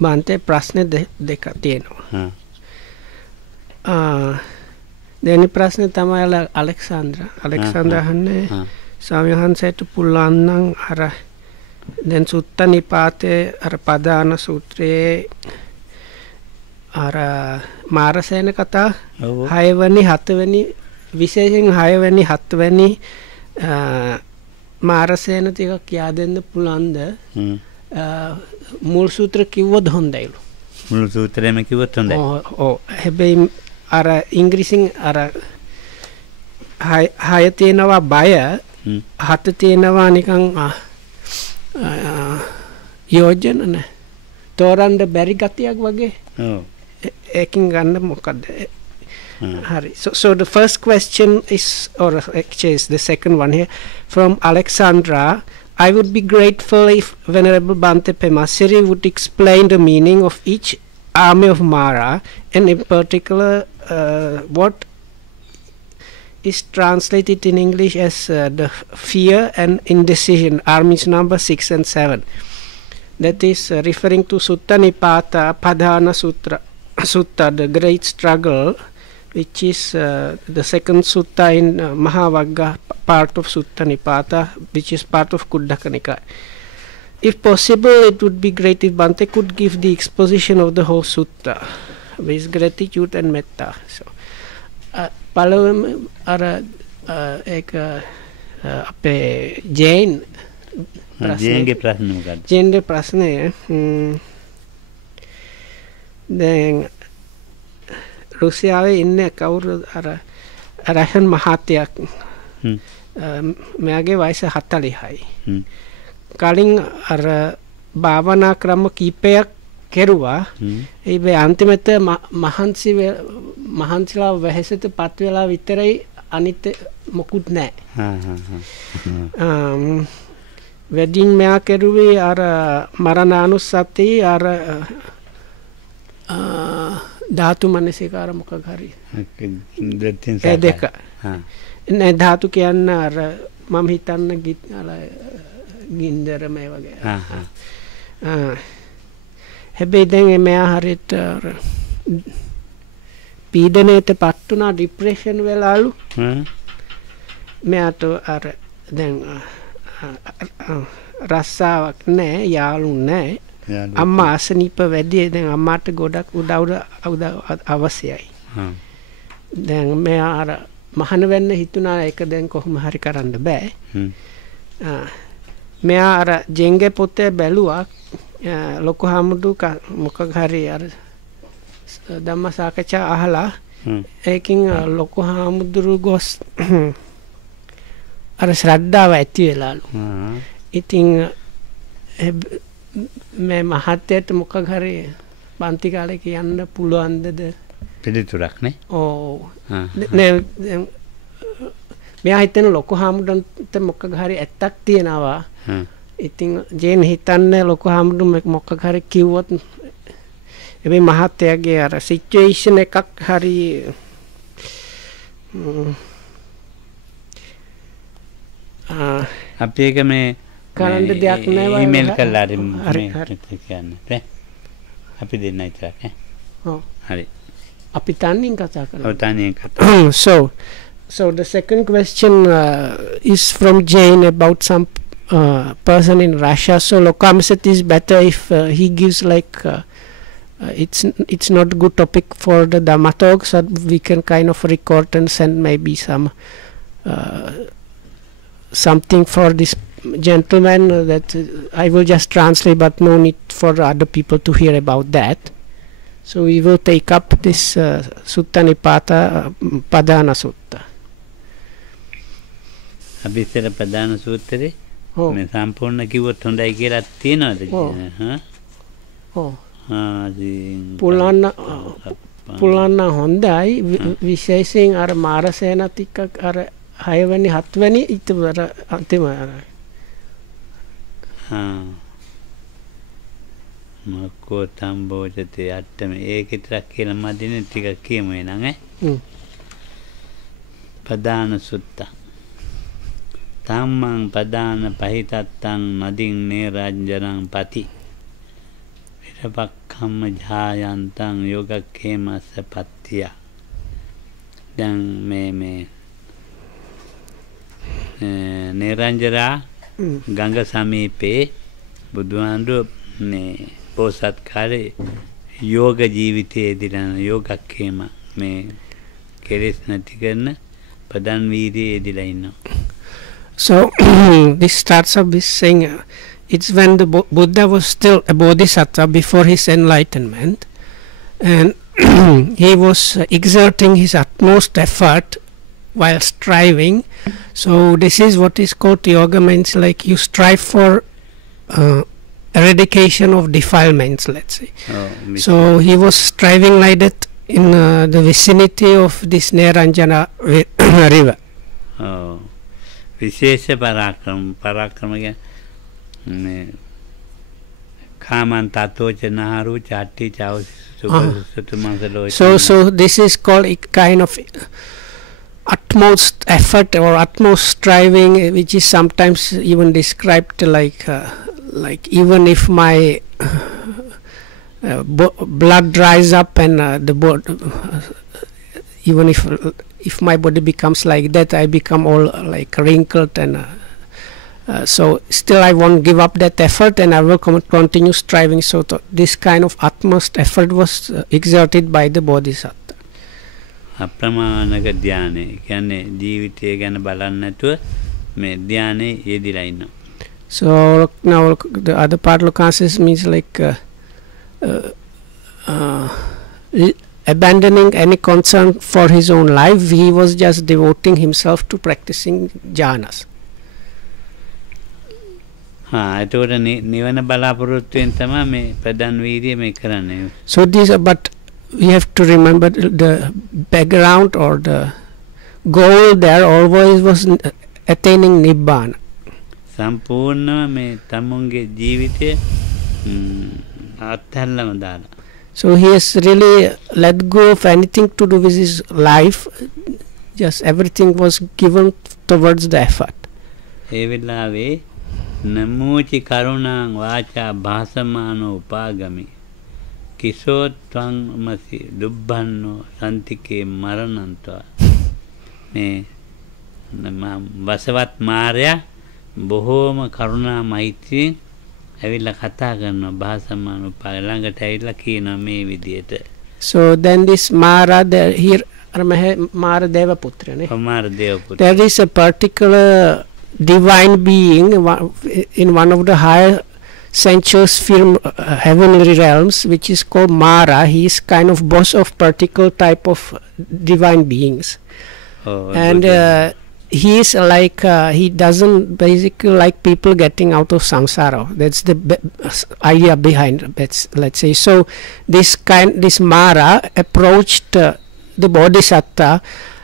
බන්තේ ප්‍රශ්න දෙක තියෙනවා. දෙවෙනි ප්‍රශ්නේ තමයි අලෙක්සාන්ද්‍ර අහන්නේ ස්වාමීන් වහන්සේට පුළුවන් නම් අර දැන් සුත්ත නිපාතේ අර පදාන සූත්‍රයේ අර මාරසේන කතා 6 වෙනි 7 වෙනි විශේෂයෙන් 6 වෙනි 7 වෙනි මාරසේන ටික කියා දෙන්න පුළුවන්ද? මුල් සූත්‍ර කිව්වොත් හොඳයිලු. මුල් සූත්‍රෙම කිව්වොත් හොඳයි. ඔව් හැබැයි අර ඉංග්‍රීසියෙන් අර 6 තියෙනවා බය 7 තියෙනවා නිකන් යෝජන නේ තෝරන්න බැරි ගතියක් වගේ. ඔව් ඒකින් ගන්න මොකද? Hari. So the first question is, or actually is the second one here, from Alexandra. I would be grateful if Venerable Bhante Pemasiri would explain the meaning of each army of Mara, and in particular what is translated in English as the fear and indecision, armies number 6 and 7. That is referring to Sutta Nipata, Padhana Sutta, the great struggle, which is the second sutta in Mahavagga, part of Sutta Nipata, which is part of Kuddaka Nikaya. If possible, it would be great if Bhante could give the exposition of the whole sutta with gratitude and metta. So, පළවෙනි අර ඒක අපේ ජේන් ජේන්ගේ ප්‍රශ්න මොකක්ද? ජේන්ගේ ප්‍රශ්නය දැන් රුසියාවේ ඉන්නේ කවුරු අර රෂන් මහත්තයක් මෙයාගේ වයස 40යි. කලින් අර භාවනා ක්‍රම කීපයක් කෙරුවා. ඒ අන්තිමට මහන්සිලා වෙහෙසට පත් වෙලා විතරයි අනිත් මොකුත් නැහැ. වැඩින් මෙයා කෙරුවේ අර මරණානුස්සති අර ධාතු මනසිකාර මොකක් හරි ඒ දෙක නෑ ධාතු කියන්න අර මම හිතන්න ගින්දර මේ වගේ හැබැයි දැන් මෙයා හරියට පීඩනයට පත් වුණා ડિප්‍රෙෂන් වෙලාලු මෙයාට අර දැන් රස්සාවක් නෑ යාළු නෑ අම්මා අසනීප වැඩි දැන් අම්මාට ගොඩක් උදව් අවශ්‍යයි. දැන් මෙයා අර මහාන වෙන්න හිතුණා ඒක දැන් කොහොම හරි කරන්න බෑ. මෙයා අර ජෙන්ගේ පොතේ බැලුවා ලොකු හාමුදුරු මොකක් හරි අර ධම්ම සාකච්ඡා අහලා ඒකින් ලොකු හාමුදුරු ගොස් අර ශ්‍රද්ධාව ඇති වෙලාලු. ඉතින් මේ මහත්යට මොකක් හරි පන්ති කාලේ කියන්න පුළුවන්ද පිළිතුරක් නේ? ඔව් නේ මෙයා හිතන ලොකු හාමුදුරන්ට මොකක් හරි ඇත්තක් තියනවා. ඉතින් ජේන් හිතන්නේ ලොකු හාමුදුරු මොකක් හරි කිව්වොත් මේ මහත්යාගේ අර සිචුේෂන් එකක් හරි අපි එක මේ කරන්න දෙයක් නෑ ඊමේල් කරලා හරි කියන්නේ අපි දෙන්න විතරක් ඔව් හරි අපි තනියෙන් කතා කරමු ඔව් තනියෙන් කතා so the second question is from Jane about some person in Russia. So Lokamsat is better if he gives like it's not a good topic for the Dhamma talk, so we can kind of record and send maybe some something for this gentleman that I will just translate, but no need for other people to hear about that. So we will take up this Sutta Nipata Padana Sutta. අභිසර ප්‍රධාන සූත්‍රේ මේ සම්පූර්ණ කිව්වොත් හොඳයි කියලා තියෙනවද? පුලන්න හොඳයි විශේෂයෙන් අර මාරසේන ටිකක් අර 6 වෙනි 7 වෙනි ඉතවර අන්තිම මක්කෝ තම්බෝජතේ අට්ටම ඒක විතරක් කියලා මදිනේ ටිකක් කියමු එනං පදාන සුත්ත තම්මං පදාන පහිතත්තං නදින් නේ රාජ්‍යරං පති පක්ඛම්ම ජායන්තං යෝගක්ඛේමස්ස පත්තිය. දැන් මේ නිරංජරා ගංග සමීපේ බුදුහාඳුර මේ පොසත් කාලේ යෝග ජීවිතයේදී යෝගක්ඛේම මේ කෙලෙස් නැති කරන ප්‍රධාන වීර්යයේදීලා ඉන්නවා. So this starts up with saying it's when the Buddha was still a bodhisattva before his enlightenment, and he was exerting his utmost effort while striving. So this is what is called yoga, means like you strive for eradication of defilements, let's say. So he was striving like that in the vicinity of this Neranjana river. විශේෂ පරාක්‍රම කියන්නේ කාමන් තතෝච නහරු චට්ටි චෞසුතුමසලෝ. So this is called a kind of utmost effort or utmost striving, which is sometimes even described like even if my blood dries up and even if my body becomes like that, I become all like wrinkled, and so still I won't give up that effort, and I will continue striving. So this kind of utmost effort was exerted by the bodhisattva. අප්‍රමාණක ධානය කියන්නේ ජීවිතය ගැන බලන්නේ නැතුව මේ ධානයේ යෙදিলা ඉන්නවා. So now the other part Lucasis means like abandoning any concern for his own life. He was just devoting himself to practicing jhanas. එතකොට නිවන බලාපොරොත්තුෙන් තමයි මේ ප්‍රධාන වීර්යය මේ කරන්නේ. So these are, but we have to remember the background or the goal there always was attaining nibbana. සම්පූර්ණව මේ තමුන්ගේ ජීවිතය අත්හැරලම දාලා. So he has really let go of anything to do with his life. Just everything was given towards the effort. ඒ වෙලාවේ නමෝචි කරුණාං වාචා භාසමානෝ උපාගමි කිසෝ ත්වං මසි දුබ්බන්නෝ සන්තිකේ මරණන්තවා. මේ වසවත් මාරයා බොහෝම කරුණා මෛත්‍රියෙන් ඇවිල්ලා කතා කරනවා භාසමාන උපාගම ළඟට ඇවිල්ලා කියනවා මේ විදියට. So then this Mara here Mara Devaputra, Mara Devaputra, there is a particular divine being in one of the higher sensuous heavenly realms, which is called Mara. He is kind of boss of particular type of divine beings. And he is like he doesn't basically like people getting out of samsara. That's the idea behind it, let's say. So this Mara approached the bodhisattva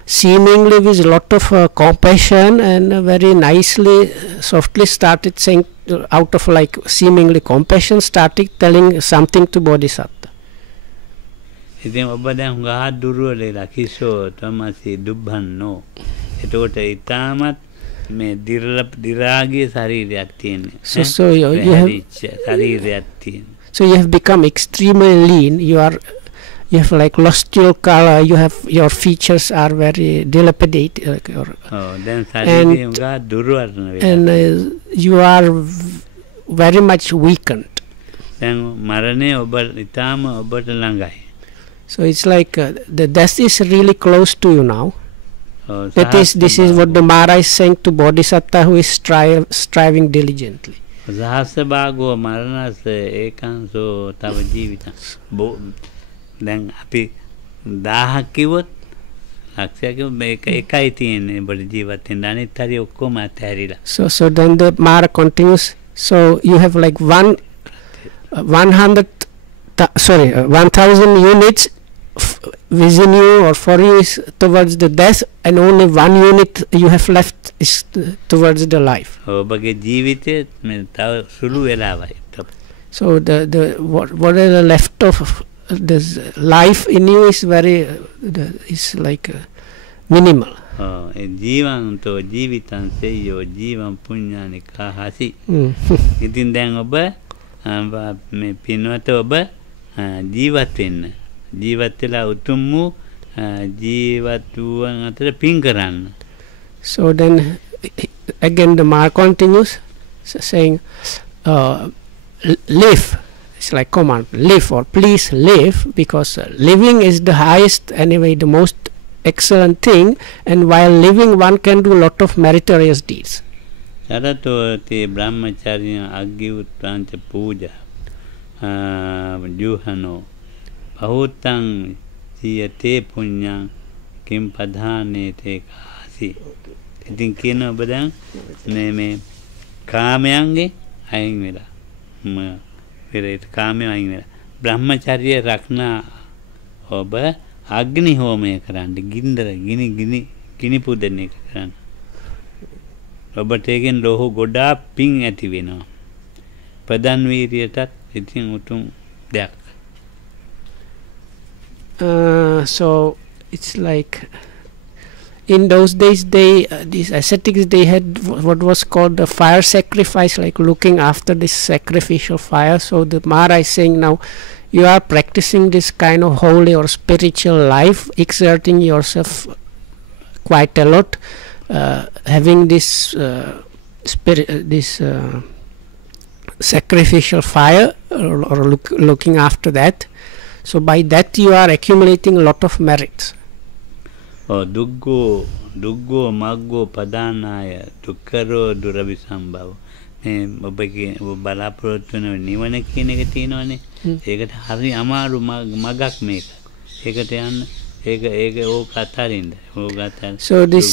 seemingly with a lot of compassion, and very nicely, softly started saying, out of like seemingly compassion, started telling something to bodhisattva. ඉතින් ඔබ දැන් හුඟා දුර්වලලා කිසෝ තමසි දුබ්බන්නෝ. එතකොට ඊටමත් මේ දිරාගේ ශරීරයක් තියෙනවා. So you have ශරීරයක් තියෙනවා. So you have become extremely lean. You have like lost your color. You have your features are very dilapidated. And you are very much weakened. So it's like the death is really close to you now. This is what the Mara is saying to bodhisattva who is striving diligently. සහස්‍රභාගෝ මරණස්ස ඒකාංසෝ තව ජීවිතං. දැන් අපි 1000ක් කිව්වොත් ලක්ෂයක් කිව්වොත් මේක එකයි තියෙන්නේ ඔබට ජීවත් වෙන්න. අනිත් හරිය ඔක්කොම අතහැරිලා. So then the Mara continues. So you have like 1000 units within you or for you is towards the death, and only 1 unit you have left is towards the life. ඔබගේ ජීවිතේ මේ තව සුළු වෙලාවයි. So what are the left of this life in you is very is like minimal. ජීවන්තෝ ජීවිතං සෙය්‍යෝ ජීවං පුඤ්ඤානි කාහසි. ඉතින් දැන් ඔබ මේ පින්වත ඔබ ජීවත් වෙන්න. ජීවත් වෙලා උතුම් වූ ජීවත් වූවන් අතර පින් කරන්න. So then again the Mar continues saying live. It's like command, live or please live, because living is the highest, anyway, the most excellent thing, and while living one can do a lot of meritorious deeds. Charato te brahmacharya agyutranta puja juhano bahutang siyate punyang kim padhane te kasi. ඉතින් කියනවා ඔබ දැන් මේ කාමයන්ගේ අයින් වෙලා පෙරේත කාමයේ අයින් වෙලා බ්‍රහ්මචර්ය රක්නා ඔබ අග්නි හෝමය කරන්න ගින්දර ගිනි පුදන එක කරන්න. ඔබට ඒකෙන් ලෝහ ගොඩාක් පිං ඇති වෙනවා. ප්‍රධාන වීර්යයටත් ඉතින් උතුම් දෙයක්. So it's like in those days these ascetics, they had what was called the fire sacrifice, like looking after this sacrificial fire. So the Mara is saying now you are practicing this kind of holy or spiritual life, exerting yourself quite a lot, having this sacrificial fire or looking after that. So by that you are accumulating a lot of merits. දුග්ගෝ මග්ගෝ පදානාය දුක්කරෝ දුරවිසම්භව. මේ ඔබගේ බලාපොරොත්තු වෙන නිවන කියන එක තියෙනවනේ. ඒකට හරි අමාරු මගක් මේක. ඒකට යන්න ඒක ඕක අතරින්ද. So this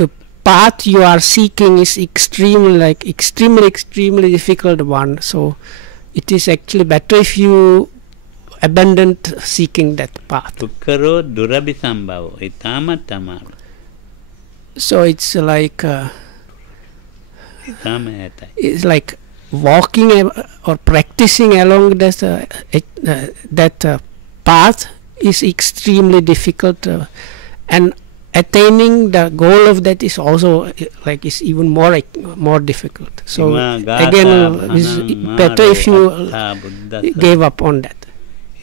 the path you are seeking is extremely difficult one. So it is actually better if you abandoned seeking that path. දුක්කරෝ දුරවිසම්භව. ඊටමත් අමාරු. So it's like walking or practicing along that path is extremely difficult, and attaining the goal of that is also like is even more difficult. So again it's better if you gave up on that.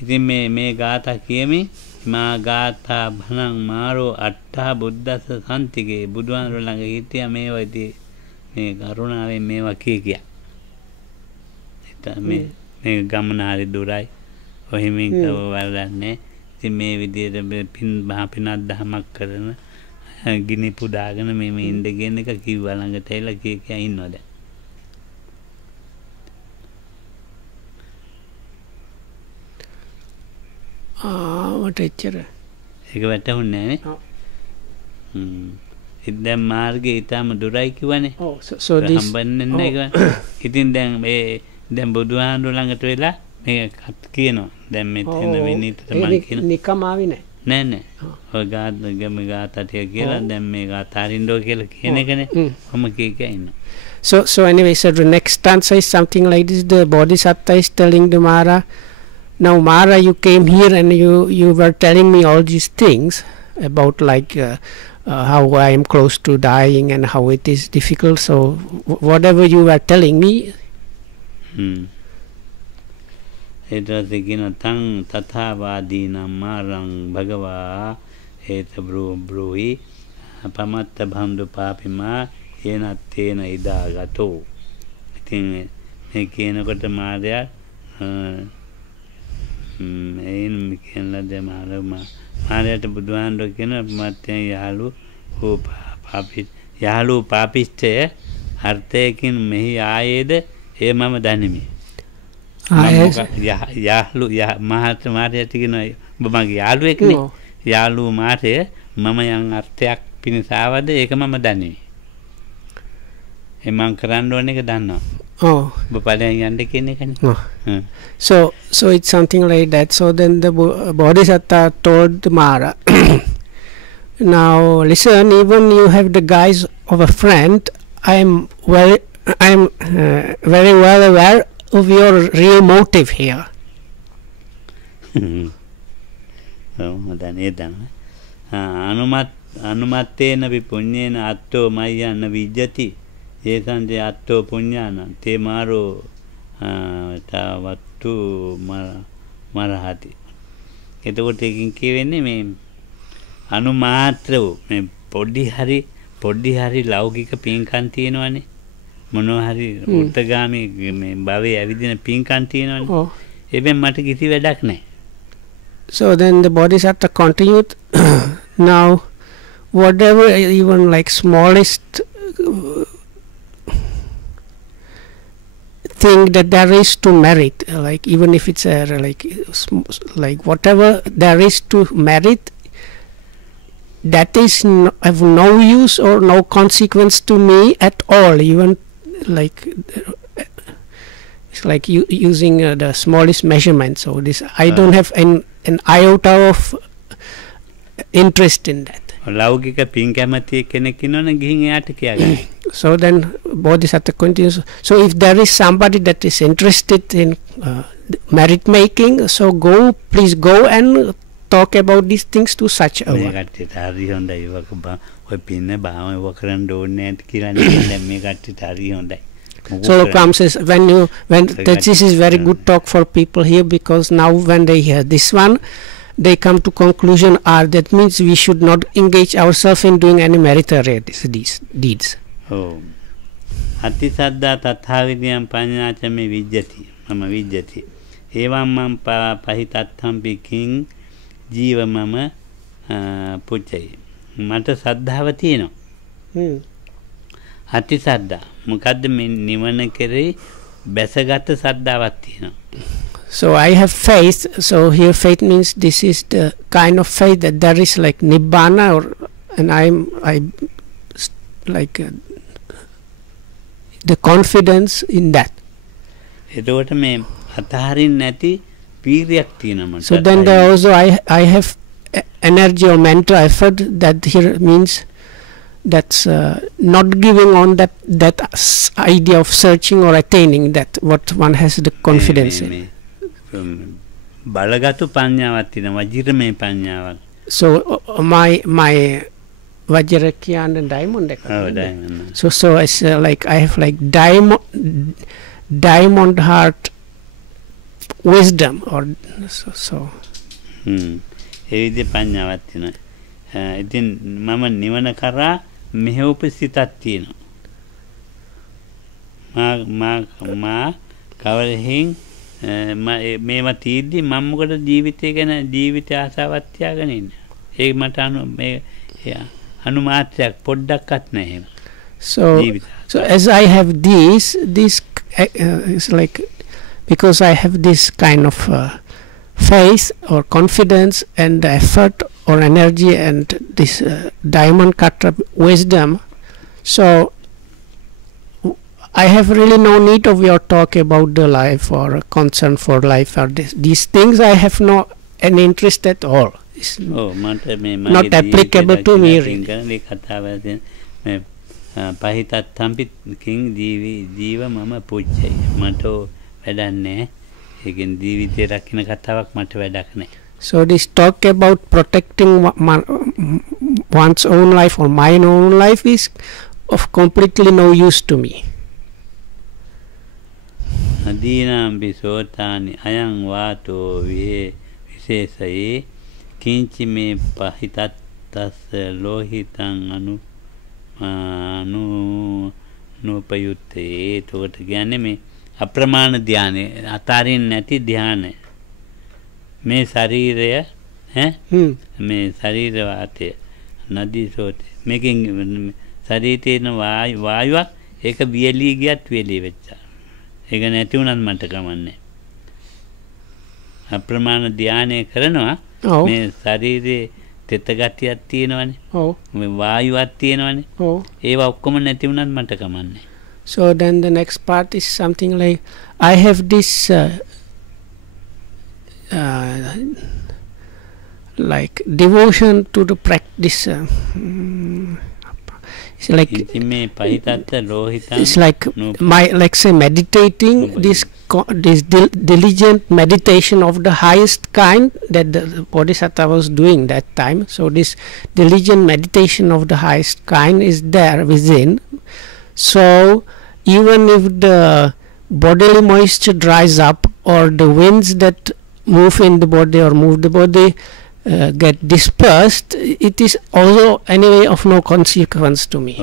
ඉතින් මේ ගාථා කියමි මා ගාථා භනං මාරෝ අට්ඨා බුද්දස්ස සන්තිගේ බුදුහාමුදුරුවෝ ළඟ හිටියා මේවා ඉතින් මේ කරුණාවෙන් මේවා කියා. මේ ගමන හරි දුරයි. ඔහිමින් කවවලන්නේ. ඉතින් මේ විදිහට පින් පිනක් දහමක් කරන ගිනි පුදාගෙන මේ ඉන්න ගෙන එක කිව්වා ළඟට ඇවිල්ලා කියා ඉන්නවා දැන්. What එච්චර ඒක වැටහුන්නේ නැහැ නේ. දැන් මාර්ගේ ඊටම දුරයි කිව්වනේ. so this හම්බන්නේ නැහැ. ඉතින් දැන් බුදුහාමුදුරුවෝ ළඟට වෙලා මේ කියනවා. දැන් මෙතන විනීතට මම කියන නිකම් ආවේ නැහැ. නෑ. ඔය ගාතට කියලා දැන් මේ ගාතාරින්දෝ කියලා කියන එකනේ. කොහොම කීක ඉන්නවා. So anyway, so the next stanza is something like this. The Bodhisattva is telling the Mara, now Mara, you came here and you were telling me all these things about like how I am close to dying and how it is difficult. So whatever you were telling me. It was again tang tathavadinam marang bhagava eta bruhi pamatta bhamdu papima yena tena idagato. ඉතින් මේ කියනකොට මාර්යා එයින් කියනවා දැන් මාර්යාට බුදුහාමුදුරුවෝ කියන මත්යෙන් යහළු පාපිච්චය අර්ථයකින් මෙහි ආයේද ඒ මම දනිමි. යාළුව මාර්යාට කියනවා ඔබ මගේ යාළුවෙක්නේ. යාළුව මාර්ය මම යම් අර්ථයක් පිණිස ආවද ඒක මම දනිමි. ඒ මං කරන්න ඕන එක දන්නවා. ඔබ පළයන් යන්න කියන එකනේ. So it's something like that. So then the Bodhisattva told the Mara, now listen, even you have the guise of a friend, I am very well aware of your real motive here. අනුමත්තේන විපුඤ්ඤේන අත්තෝ මය්‍යන්න විජ්ජති ඒසන්දේ අත්තෝ පුඤ්ඤාන තේ මාරෝ තවත්තු මරහති. එතකොට එකකින් කියවෙන්නේ මේ අනුමාත්‍ර වූ මේ පොඩි හරි ලෞකික පින්කම් තියෙනවනේ. මොනවා හරි උත්තගාමී මේ භවයේ ඇවිදින පින්කම් තියෙනවනේ. ඒවෙන් මට කිසි වැඩක් නැහැ. So then the bodhisattva continued, now whatever, even like smallest thing that there is to merit, like even if it's like whatever there is to merit, that is have no use or no consequence to me at all. Even like it's like using the smallest measurement. So this I don't have an iota of interest in that. ලෞකික පින් කැමති කෙනෙක් ඉන්නවනේ ගිහින් එයාට කියාගන්න. So then Bodhisattva continues, so if there is somebody that is interested in merit making, so please go and talk about these things to such a one. So Ram says, this is very good talk for people here, because now when they hear this one, they come to conclusion, that means we should not engage ourselves in doing any meritorious deeds. Oh. Ati saddha tathavidiyam panyachame vijjati mama vijjati evam mam pahitatham biking ජීව මම පුච්චයි. මට සද්ධාව තියෙනවා. අති සද්ධා. මොකද්ද මේ නිවන කෙරෙහි බැසගත් සද්ධාවක් තියෙනවා. So I have faith. So here faith means this is the kind of faith that there is like nibbana, and I like the confidence in that. එතකොට මේ අතහරින්න නැති පීරියක් තියෙනවා. So then there also I have energy or mental effort, that here means that's not giving on that idea of searching or attaining, that what one has the confidence in. බලගත් පඤ්ඤාවක් තියෙනවා, වජිරමය පඤ්ඤාවක්. So my Vajra and diamond. So it's like I have like diamond heart wisdom, or so. ඒ විදිහේ පඤ්ඤාවක් තියෙනවා. ඉතින් මම නිවන කරා මෙහෙවපු සිතක් තියෙනවා. මා කවරෙහින් මේවා තීද්දි මම මොකද ජීවිතය ගැන ජීවිත ආසාවක් තියාගෙන ඉන්නේ. ඒක මට අනුමාත්‍රයක් පොඩ්ඩක්වත් නැහැ. So as I have this it's like, because I have this kind of faith or confidence and effort or energy and this diamond cutter wisdom, so I have really no need of your talk about the life or concern for life or these things. I have no any interest at all. It's not applicable to me. පහිතත්තම්පි කිං ජීව මම පුච්චයි. මට වැඩක් නැහැ. ඒකෙන් ජීවිතේ රකින්න කතාවක් මට වැඩක් නැහැ. So this talk about protecting one's own life or my own life is of completely no use to me. අදීනාම්පි සෝතානි අයං වාතෝ විශේෂයේ කිංචි මේ පහිතත්තස්ස ලෝහිතං නූපයුත්තේ. ඒකට කියන්නේ මේ අප්‍රමාණ ධානය, අතාරින් නැති ධානය. මේ ශරීරය මේ ශරීර වාතය නදී සෝතේ මේකෙන් ශරීරයේ තියෙන වායුවක් ඒක වියලී ගියත් වියලී වෙච්චා. ඒක නැති වුණත් මට කමන්නේ. අප්‍රමාණ ධානය කරනවා. මේ ශරීරයේ තෙත ගතියක් තියෙනවනේ. මේ වායුවක් තියෙනවනේ. ඒවා ඔක්කොම නැති වුණත් මට කමන්නේ. So then the next part is something like, I have this like devotion to the practice. It's like say meditating, this diligent meditation of the highest kind that the Bodhisattva was doing that time. So this diligent meditation of the highest kind is there within. So even if the bodily moisture dries up, or the winds that move in the body or move the body get dispersed, it is also anyway of no consequence to me.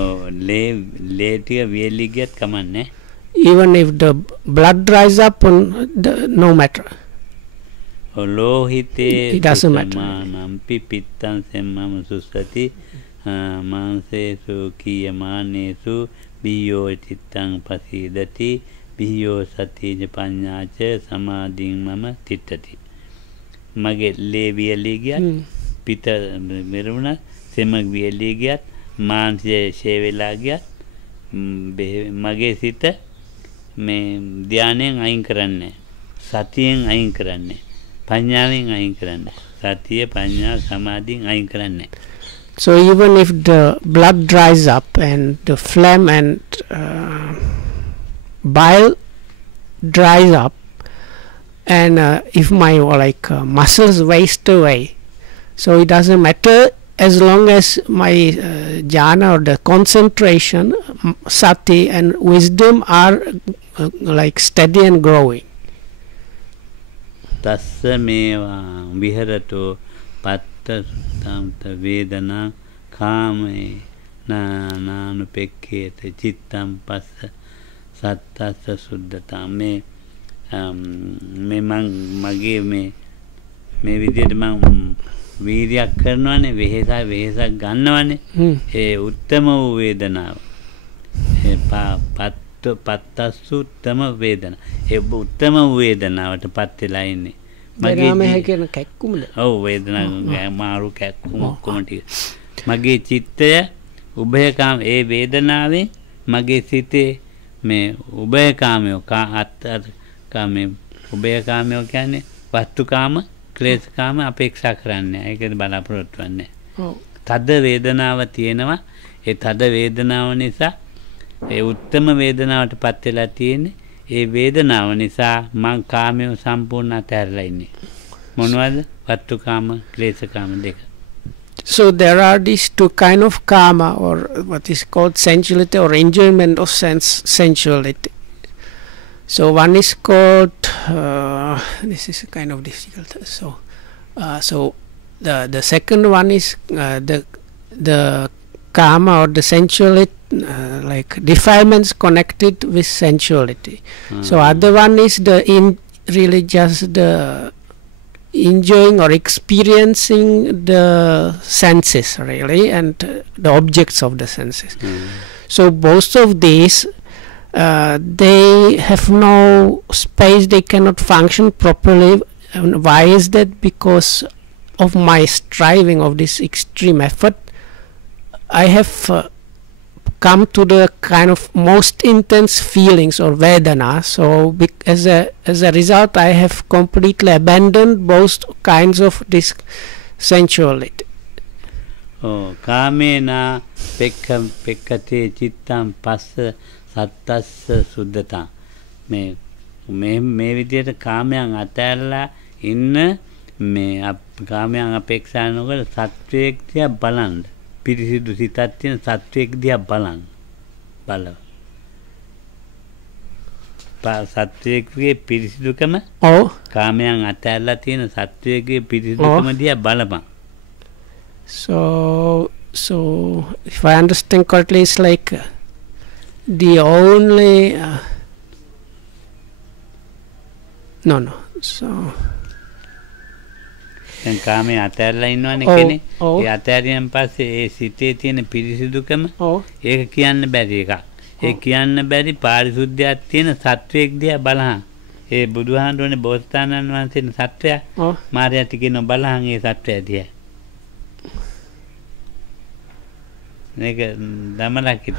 Even if the blood dries up, no matter. It doesn't matter. Mage le vieli giyat pita miruna semag vieli giyat maanse shevela giyat mage sita me dhyanen ayin karanne satiyen ayin karanne panyawen ayin karanne satiya panya samadhiyen ayin karanne. So even if the blood dries up and the phlegm and bile dries up, and if my muscles waste away, so it doesn't matter as long as my jhana or the concentration, sati and wisdom are steady and growing. Tassa meva viharato patta tamta vedana kame nanupekketa chittam passa sattassa suddhata me මගේ මේ විදියට මම වීර්යයක් කරනවානේ වෙහෙසක් ගන්නවානේ ඒ උත්තම වූ වේදනාව ඒ පත්තස්සු උත්තම වේදනා ඒ උත්තම වූ වේදනාවට පත් වෙලා ඉන්නේ මගේ මේ කියන කැක්කුමද ඔව් වේදනාව මාරු කැක්කුම ඔක්කොම ටික මගේ චිත්තය උභයකාම ඒ වේදනාවේ මගේ සිතේ මේ උභයකාමය කාමය උභයකාමය කියන්නේ වස්තුකාම ක්ලේශකාම අපේක්ෂා කරන්නේ ඒකද බලාපොරොත්තු වෙන්නේ තද වේදනාව තියෙනවා ඒ තද වේදනාව නිසා ඒ උත්තම වේදනාවට පත් වෙලා තියෙන්නේ ඒ වේදනාව නිසා මං කාමය සම්පූර්ණ අතහැරලා ඉන්නේ මොනවද වස්තුකාම ක්ලේශකාම දෙක. So there are these two kind of karma, or what is called sensuality or enjoyment of sensuality. So one is called this is kind of difficult. So the second one is the karma or the sensuality, like defilements connected with sensuality. So other one is really just the enjoying or experiencing the senses really, and the objects of the senses. So both of these they have no space, they cannot function properly. And why is that? Because of my striving, of this extreme effort, I have come to the kind of most intense feelings or vedana. So as a result, I have completely abandoned both kinds of this sensuality. Oh, kamena pekkate chittam passa sattassa suddhata. මේ විදියට කාමයන් අතහැරලා ඉන්න මේ කාමයන් අපේක්ෂා නොකර සත්වයක් දිහා බලන්න. පිරිසිදු සිතක් තියෙන සත්වයක් දිහා බලන්න. සත්වයේ පිරිසිදුකම කාමයන් අතහැරලා තියෙන සත්වයේ පිරිසිදුකම දිහා බලපන්. So if I understand correctly, it's like the only no. So දැන් කාමයේ අතහැරලා ඉන්නවනේ කෙනේ. ඒ අතහැරියන් පස්සේ ඒ සිතේ තියෙන පිරිසිදුකම ඒක කියන්න බැරි එකක්. ඒ කියන්න බැරි පාරිශුද්ධයක් තියෙන සත්වයක් දිහා බලහන්. ඒ බුදුහාමුදුරනේ බෝසතාණන් වහන්සේන සත්වයා මාර්යාට කියන බලහන් ඒ සත්වයා දිහා. මේක දමලකිට.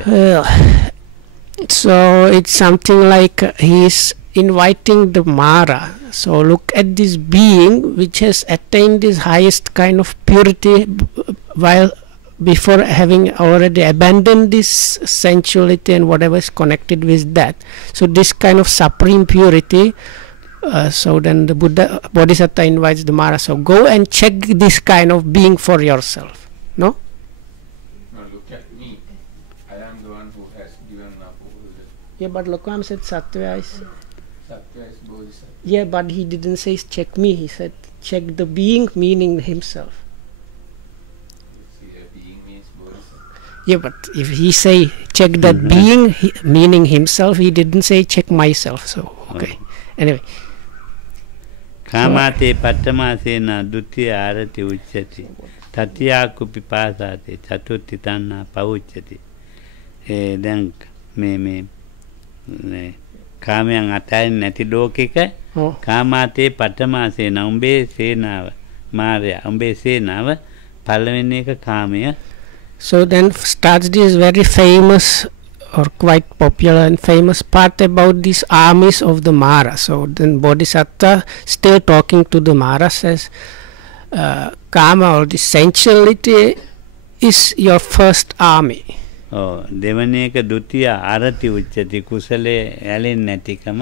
So it's something like he's inviting the Mara. So look at this being which has attained this highest kind of purity while before having already abandoned this sensuality and whatever is connected with that. So this kind of supreme purity, so then the Bodhisattva invites the Mara, so go and check this kind of being for yourself. No? Look at me. I am the one who has given up all this. Yeah, but Lokam said Sattva is... Sattva is bodhisattva. Yeah, but he didn't say check me. He said check the being, meaning himself. See, a being means bodhisattva. Yeah, but if he say check that being, meaning himself, he didn't say check myself. So okay. Anyway. කාමාතේ පට්ඨමාසේන ဒ ුතිය ආරති උච්චති තතියා කුපි පාසාතේ චතුත්ථි තණ්හා පවුච්චති දැන් මේ කාමයන් අතරින් නැති ලෝකෙක කාමාතේ පට්ඨමාසේන උඹේ සේනාව මාර්යා උඹේ සේනාව පළවෙනි එක කාමය. So then starts this very famous or quite popular and famous part about these armies of the Mara. So then Bodhisattva, still talking to the Mara, says Kama or the sensuality is your first army. දෙවැනි එක ဒ ුතිය ආරති උච්චති කුසලේ ඇලෙන්නේ නැතිකම.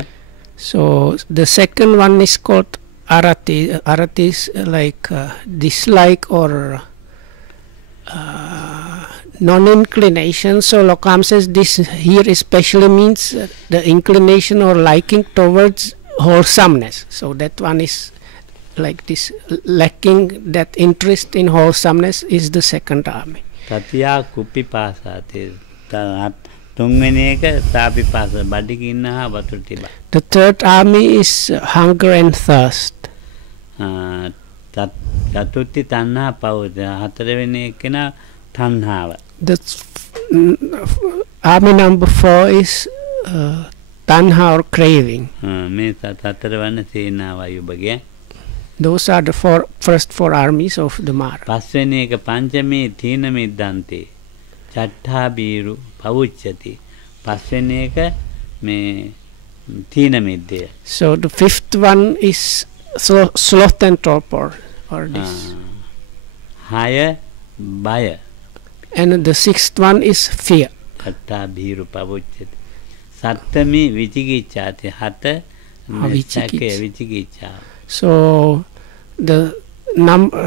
So the second one is called arati. Arati is like dislike or non-inclination. So Lokam says this here especially means the inclination or liking towards wholesomeness. So that one is like this, lacking that interest in wholesomeness is the second army. තතියා කුපි පාසාතේ තුන්වෙනි එක සාපිපාස බඩගින්න හා වතුර තිබා. The third army is hunger and thirst. චතුත්ථි තණ්හා පවුද හතරවෙනි එකේන තණ්හාව. The army number 4 is tanha or craving. මේ හතරවන සේනාවයි ඔබගේ. Those are the first four armies of the Mara. පස්වෙනි එක පංචමේ තීන මිද්දන්තේ චට්ඨා බීරු පවුච්චති. පස්වෙනි එක මේ තීන මිද්දය. So the fifth one is sloth and torpor or this. හය බය. And the sixth one is fear. චට්ඨා බීරු පවුච්චති. සත්තමේ විචිකිච්ඡාති හත විචිකිච්ඡා. So the number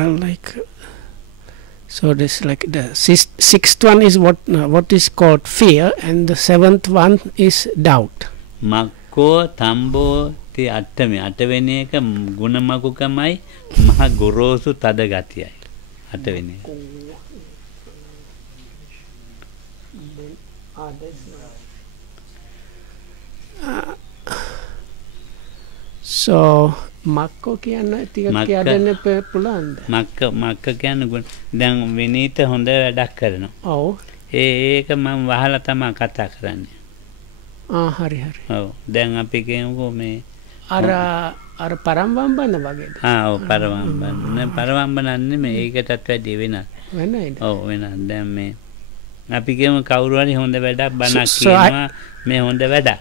so this like the sixth one is what is called fear, and the seventh one is doubt. මක්කෝ තම්බෝ ති අට්ඨමේ අටවෙනි එක ගුණමකුකමයි මහ ගොරෝසු තද ගතියයි අටවෙනි එක. So මක්කෝ කියන්නේ ටිකක් කියන්න පුළුවන්ද? මක්ක කියන්නේ දැන් විනීත හොඳ වැඩක් කරනවා. ඔව්. ඒක මම වහලා තමයි කතා කරන්නේ. හරි. ඔව්. දැන් අපි කියමුකෝ මේ අර පරම්බම්බන වගේද? ඔව් පරවම්බනන්නේ නෙමෙයි ඒකටත් වැඩි වෙනස්. වෙනයිද? ඔව් වෙනස්. දැන් මේ අපි කියමු කවුරු හරි හොඳ වැඩක් බණක් කියනවා මේ හොඳ වැඩක්.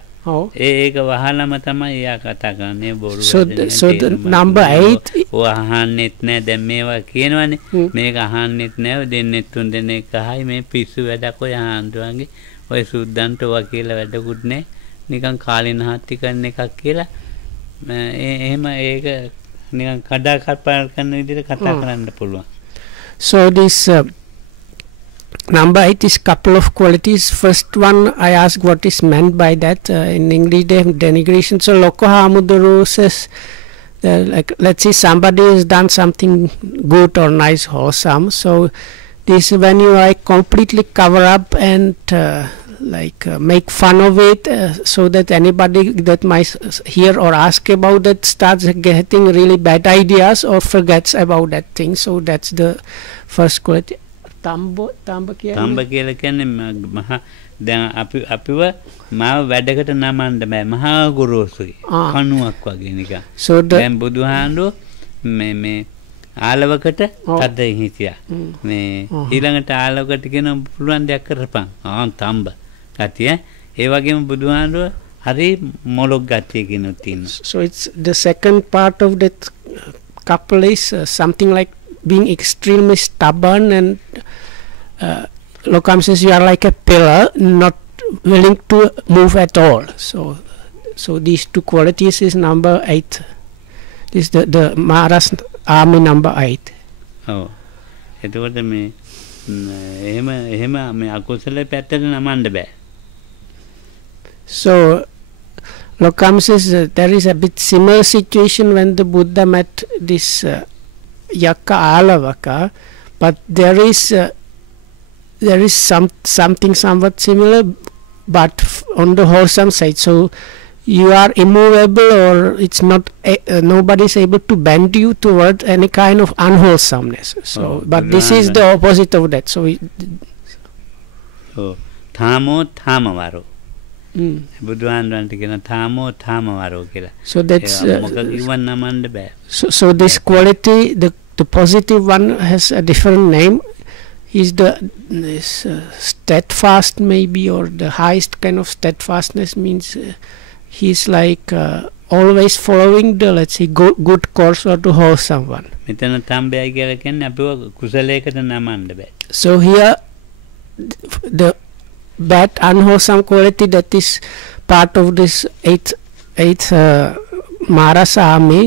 ඒක වහලම තමයි එයා කතා කරන්නේ බොරු. So the number 8 ඔය අහන්නෙත් නෑ දැන් මේවා කියනවනේ මේක අහන්නෙත් නෑ දෙන්නෙත් තුන් දෙනෙක් අහයි මේ පිස්සු වැඩක් ඔය ආන්දුවන්ගේ ඔය සුද්දන්ට ඔය කියලා වැඩකුත් නෑ නිකන් කාලේ නහත්ති කරන එකක් කියලා එහෙම ඒක නිකන් කඩා කපා කරන විදිහට කතා කරන්න පුළුවන්. So this number 8 is couple of qualities. First one, I ask what is meant by that. In English, they have denigration. So Loko Hamuduru says, like, let's say somebody has done something good or nice, wholesome. So this when you completely cover up and make fun of it, so that anybody that might hear or ask about that starts getting really bad ideas or forgets about that thing. So that's the first quality. තම්බ කියලා කියන්නේ මහා දැන් අපිව මාව වැඩකට නමන්න බෑ මහා ගොරෝසුයි කණුවක් වගේ නිකන්. දැන් බුදුහාඳු මේ ආලවකට තද හිටියා. මේ ඊළඟට ආලවකට කියන පුළුවන් දෙයක් කරපන්. තම්බ ගතිය. ඒ වගේම බුදුහාඳු හරි මොලොක් ගතිය කියනොත් තියෙනවා. So it's the second part of that couple is something like being extremely stubborn and Lokam says you are like a pillar, not willing to move at all. So these two qualities is number 8. This is the Mara's army number 8. එතකොට මේ එහෙම මේ අකුසල පැත්තට නමන්න බෑ. So Lokam says there is a bit similar situation when the Buddha met this Yakka Alavaka, but there is something somewhat similar, but on the wholesome side. So you are immovable, or it's not nobody is able to bend you toward any kind of unwholesomeness. So, but this is the opposite of that. So, thamo thamavaro. බුදුහාමුදුරන්ට කියන තාමෝ තාමවරෝ කියලා. So that's මොකක් ඉවන් නමන්න බෑ. So this quality, the positive one has a different name. Is this steadfast maybe, or the highest kind of steadfastness means he's like always following the, let's say, good course or to wholesome one. මෙතන තම්බයයි කියලා කියන්නේ අපිව කුසලයකට නමන්න බෑ. So here the bad unwholesome quality that is part of this eighth Marasami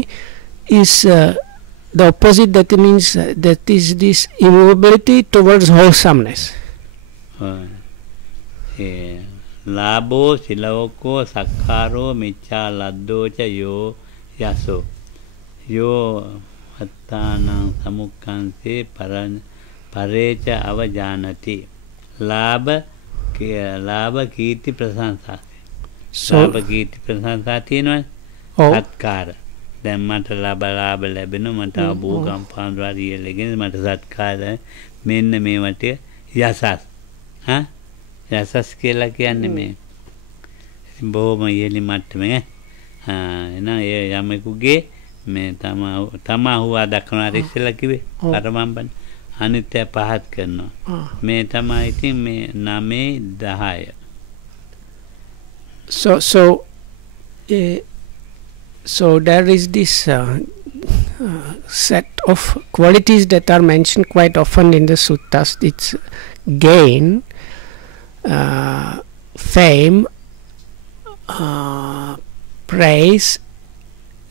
is the opposite. That means that is this immovability towards wholesomeness. Labo silawoko sakkaro micca laddocha yo yaso yo attana samukkanse parecha avajanati laba කීර්ති ප්‍රශංසා. ලාභ කීර්ති ප්‍රශංසා තියෙනවා. සත්කාර. දැන් මට ලාභ ලැබෙනවා, මට භෝගම් පාන්දරිය ලැබෙන, මට සත්කාර, මෙන්න මේවට යසස්. යසස් කියලා කියන්නේ මේ බොහොම ඉහළ මට්ටමේ එන ඒ යමෙකුගේ මේ තමා හුවා දක්වන ඉස්සෙල්ලා කිව්වේ පරමම්බන අනිත්‍ය පහත් කරනවා. මේ තමයි ඉතින් මේ 9 10. So there is this set of qualities that are mentioned quite often in the suttas. It's gain, fame, praise,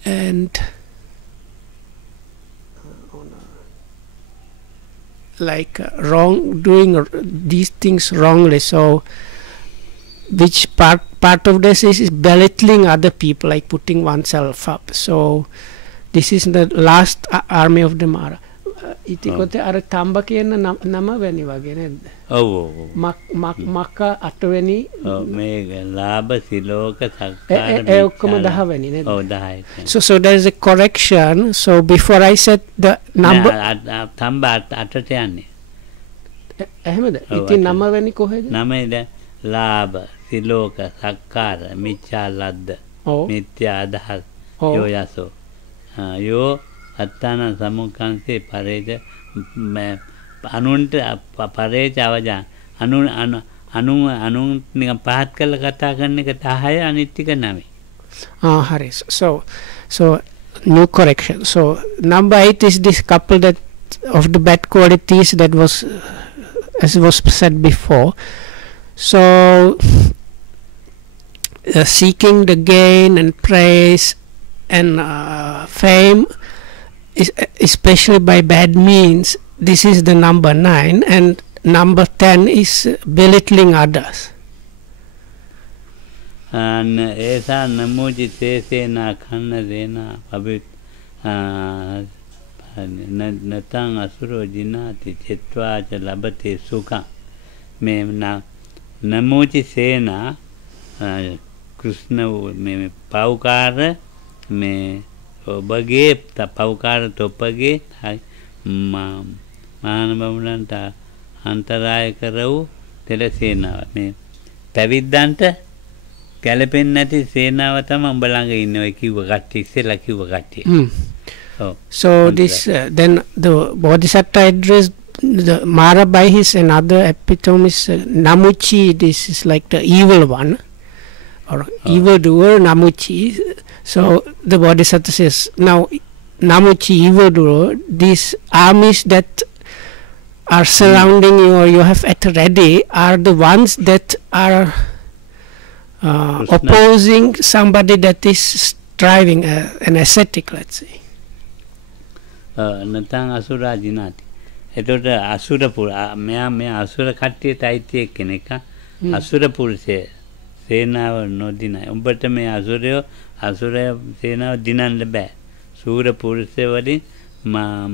and like doing these things wrongly. So which part of this is belittling other people, like putting oneself up. So this is the last army of the Mara. ඉතිකොතේ අර තම්බ කියන නම වෙනි වගේ නේද? ඔව් ඔව්. මක්ක 8 වෙනි. ඔව් මේ ලාභ සිලෝක සක්කාර ඒ ඔක්කොම 10 වෙනි නේද? ඔව් 10යි. So there is a correction. So before I said the number තම්බ 8ට යන්නේ. එහෙමද? ඉතින් 9 වෙනි කොහෙද? 9 දැන් ලාභ සිලෝක සක්කාර මිච්ඡා ලද්ද මිත්‍යා අදහස් යෝ යසෝ යෝ අත්තාන සමුක්ඛංසේ පරේජ අනුන්ට පරේජ අවජාන අනුන් නිකන් පහත් කරලා කතා කරන එක 10 අනිත් ටික 9. හරි. So new correction. So number 8 is this couple that of the bad qualities that was as was said before. So seeking the gain and praise and fame, especially by bad means, this is the number 9, and number 10 is belittling others. And esa namuji tesena khanna dena pabit natang asuro jinati chetva cha labate sukha me namuji sena krishna me paukar me ඔබගේ පෞකාර තොපගේ මානවමුලන්ට අන්තරාය කරවූ තෙල සේනාව මේ පැවිද්දන්ට ගැලපෙන්නේ නැති සේනාව තමයි උඹ ළඟ ඉන්නේ කිව්ව කට්ටිය ඉස්සෙල්ලා කිව්ව කට්ටිය. So this then the Bodhisattva addressed the Mara by his another epitome is Namuchi. This is like the evil one or evil doer, Namuchi. So the Bodhisattva says, now Namuchi evil doer, these armies that are surrounding you or you have at ready are the ones that are opposing somebody that is striving, an ascetic, let's say. නැත්නම් අසුරා ජිනාති. එතකොට අසුර පුර මෙයා අසුර කට්ටියට අයිති එක්කෙනෙක්. අසුර පුරුෂය සේනාව නොදිනයි. උඹට මේ අසුරය සේනාව දිනන්න බෑ. සූර පුරුෂය වලින්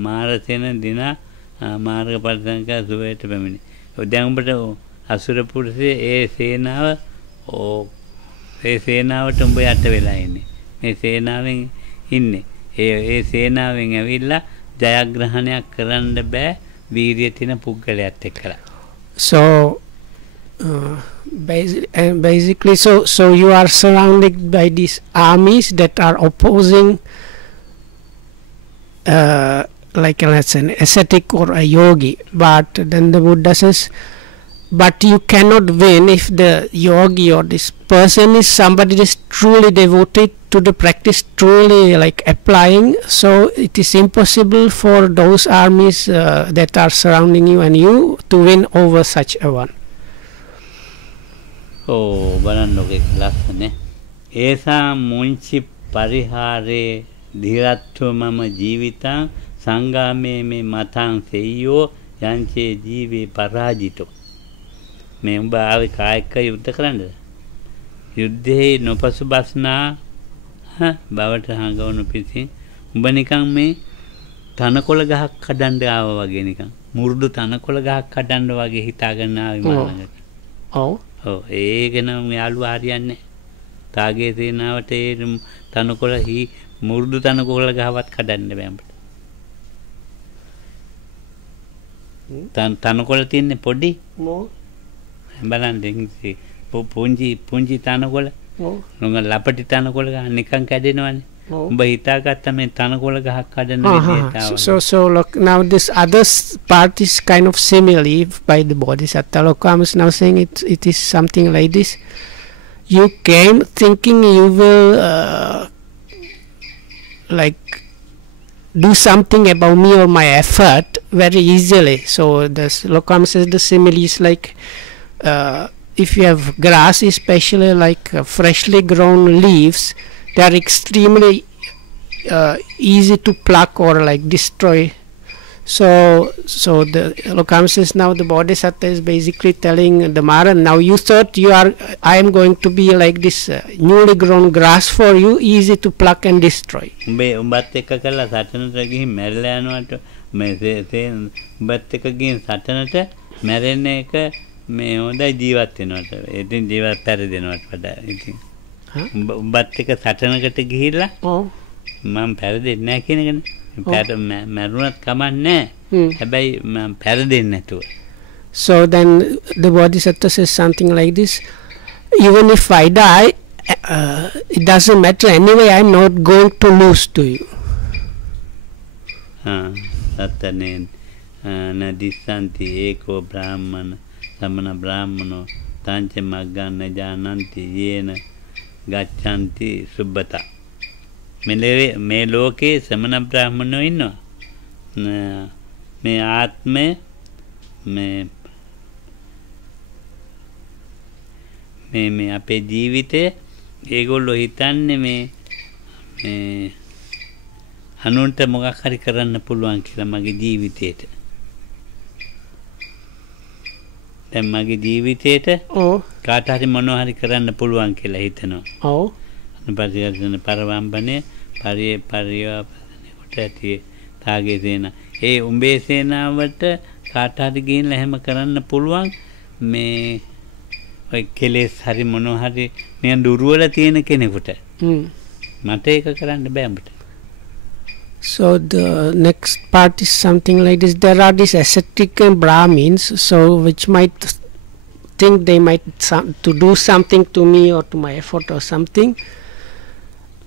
මාර සේන දිනා මාර්ගඵල සංකා සුවයට පැමිණි. දැන් උඹට අසුර පුරුෂය ඒ සේනාවට උඹ යට වෙලා ඉන්නේ. මේ සේනාවෙන් ඉන්නේ. ඒ සේනාවෙන් ඇවිල්ලා ජයග්‍රහණයක් කරන්න බෑ වීරිය තියෙන පුද්ගලයාත් එක්කලා. So basically, so you are surrounded by these armies that are opposing, like let's say an ascetic or a yogi. But then the Buddha says, but you cannot win if the yogi or this person is somebody that is truly devoted to the practice, truly like applying. So it is impossible for those armies that are surrounding you and you to win over such a one. බලන්නක ලස්සනේ. ඒසා මුංචි පරිහාරේ ධීරත්ව මම ජීවිතං සංගාමේ මේ මතං සෙය්‍යෝ යංචේ ජීවේ පරාජිතෝ. මේ උඹ ආවේ කායික යුද්ධ කරන්නද? යුද්ධේ නොපසු බස්නා බවට හංගවනු පිසින් උඹ නිකන් මේ තනකොළ ගහක් කඩන්න ආවා වගේ නිකන් මුරුදු තනකොළ ගහක් කඩන්න වගේ හිතාගෙන ආවේ මලඟට. ඔව්. ඔව් ඒක නම් යාළුවා හරියන්නේ. තාගේ සේනාවට ඒ තනකොළ මුරුදු තනකොළ ගහවත් කඩන්න බෑ උඹට. තනකොළ තියන්නේ පොඩි. බලන්න දෙන්නේ පුංචි තනකොළ. නොග ලපටි තනකොළ ගහ නිකන් කැඩෙනවනේ. උඹ හිතාගත්ත මේ තනකොළ ගහක් කඩන විදියට ආවා. So look, now this other part is kind of similarly by the Bodhisattva. Lokam is now saying it is something like this. You came thinking you will like do something about me or my effort very easily. So this Lokam says the simile is like if you have grass, especially like freshly grown leaves, they are extremely easy to pluck or like destroy. So the Lokam says now the Bodhisattva is basically telling the Mara, now you thought I am going to be like this newly grown grass for you, easy to pluck and destroy. උඹත් එක්ක කළා සටනට ගිහින් මැරලා යනවට මේ උඹත් එක්ක ගිහින් සටනට මැරෙන්න එක මේ හොඳයි ජීවත් වෙනවට. ඉතින් ජීවත් පෙරදෙනවට වඩා ඉතින් උඹත් එක්ක සටනකට ගිහිල්ලා මම පෙරදෙන්නේ නැහැ කියන එකනේ. මැරුණත් කමන්නේ හැබැයි මම පෙරදෙන්නේ නැතුව. So then the Bodhisattva says something like this: even if I die, it doesn't matter anyway, I'm not going to lose to you. සත්තනේ නදිසන්ති ඒකෝ බ්‍රාහ්මණ සමන බ්‍රාහ්මනෝ තංච මග්ගන්න ජානන්ති යේන ගච්ඡanti සුබ්බතා. මේ ලෝකේ සමන බ්‍රාහ්මණයෝ ඉන්නවා. මේ ආත්මය මේ අපේ ජීවිතේ ඒගොල්ලෝ හිතන්නේ මේ අනුන්ට මොකක් හරි කරන්න පුළුවන් කියලා මගේ ජීවිතේට. දැන් මගේ ජීවිතේට කාට හරි මොනවා හරි කරන්න පුළුවන් කියලා හිතනවා. ඔව්. පරිවර්තන පරවම්බනේ පරිවර්තන කොට ඇති තාගේ සේන. ඒ උඹේ සේනාවට කාට හරි ගිහින්ලා එහෙම කරන්න පුළුවන් මේ ඔය කෙලෙස් හරි මොනවා හරි නිකන් දුර්වල තියෙන කෙනෙකුට. මට ඒක කරන්න බෑ උඹට. So the next part is something like this. There are these ascetic and Brahmins, so which might think they might to do something to me or to my effort or something.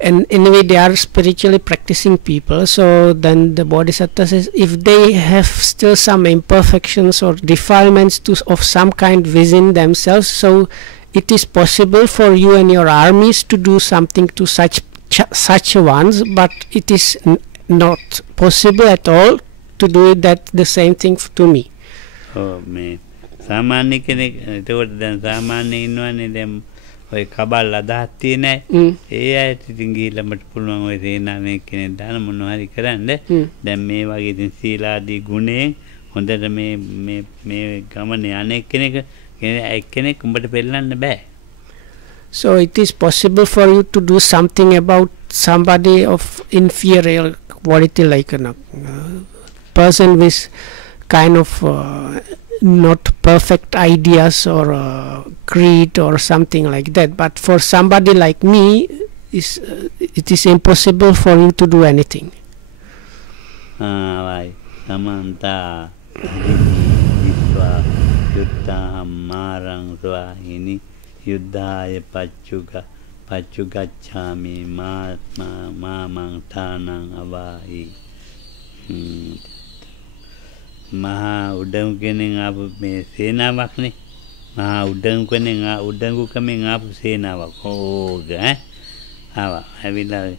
And anyway, they are spiritually practicing people. So then the Bodhisattva says, if they have still some imperfections or defilements of some kind within themselves, so it is possible for you and your armies to do something to such ones, but it is not possible at all to do that the same thing to me. මේ සාමාන්‍ය කෙනෙක් ඒකට දැන් සාමාන්‍ය ඉන්නවනේ දැන් ඔය කබල් අදහස් තියෙන ඒ අයට ඉතින් ගිහිල්ලා මට පුළුවන් ඔය සේනාවේ කෙනෙක් දාන මොනවා හරි කරන්න. දැන් මේ වගේ ඉතින් සීලාදී ගුණයෙන් හොඳට මේ ගමනේ අනෙක් කෙනෙක් උඹට පෙන්නන්න බෑ. So it is possible for you to do something about somebody of inferior quality, like a person with kind of not perfect ideas or creed or something like that. But for somebody like me, it is impossible for you to do anything. Right. Samanta Iswa Yutta Marang Swahini Yuddhaya Pachugachami Mamang Tanang Avahi. Maha udang kening apu me sena wakni. Maha udang kening udangku kami ngapu sena wak. Oh, awa. Avila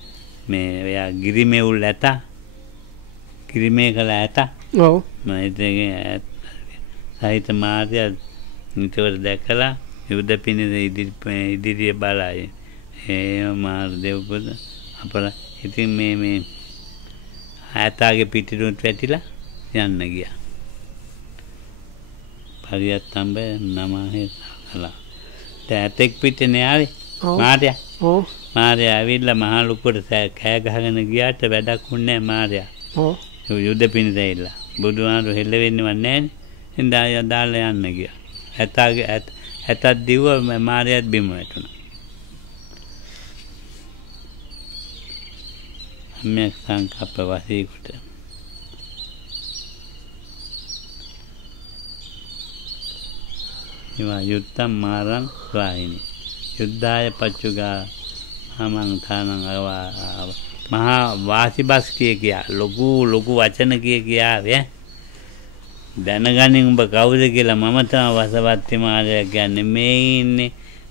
me ya giri me ulata. Giri me kalata. Oh. Ma itenge sahita maarya nitawar dakala. Yuda pini idiri balai. Maar devpuda. Apara itin me ආතාගේ පිටිරුත් වැටිලා යන්න ගියා. පරියත් තඹ නමහේ සකලා. දැතෙක් පිටනේ ආවේ. මාර්යා. ඔව්. මාර්යා ඇවිල්ලා මහා ලොකුට කෑ ගහගෙන ගියාට වැඩක් වුණේ නැහැ මාර්යා. ඔව්. යුද්ධ පිණිස ඇවිල්ලා. බුදුහාමුදුරු හෙල්ල වෙන්නේවත් නැහැ. හින්දා දාලා යන්න ගියා. ඇතක් දිව්ව මාර්යාත් බිම වැටුණා. Mek sangkap wasiikuta. Iwa yuttam marang swahini. Yuddhaya pachuga hamang thanang awa. Maha වාසිබස් කියා ලොකු වචන කියා වේ. දැනගනින් ඔබ කවුද කියලා මම තමයි වසවත්ති මාරයා කියන්නේ.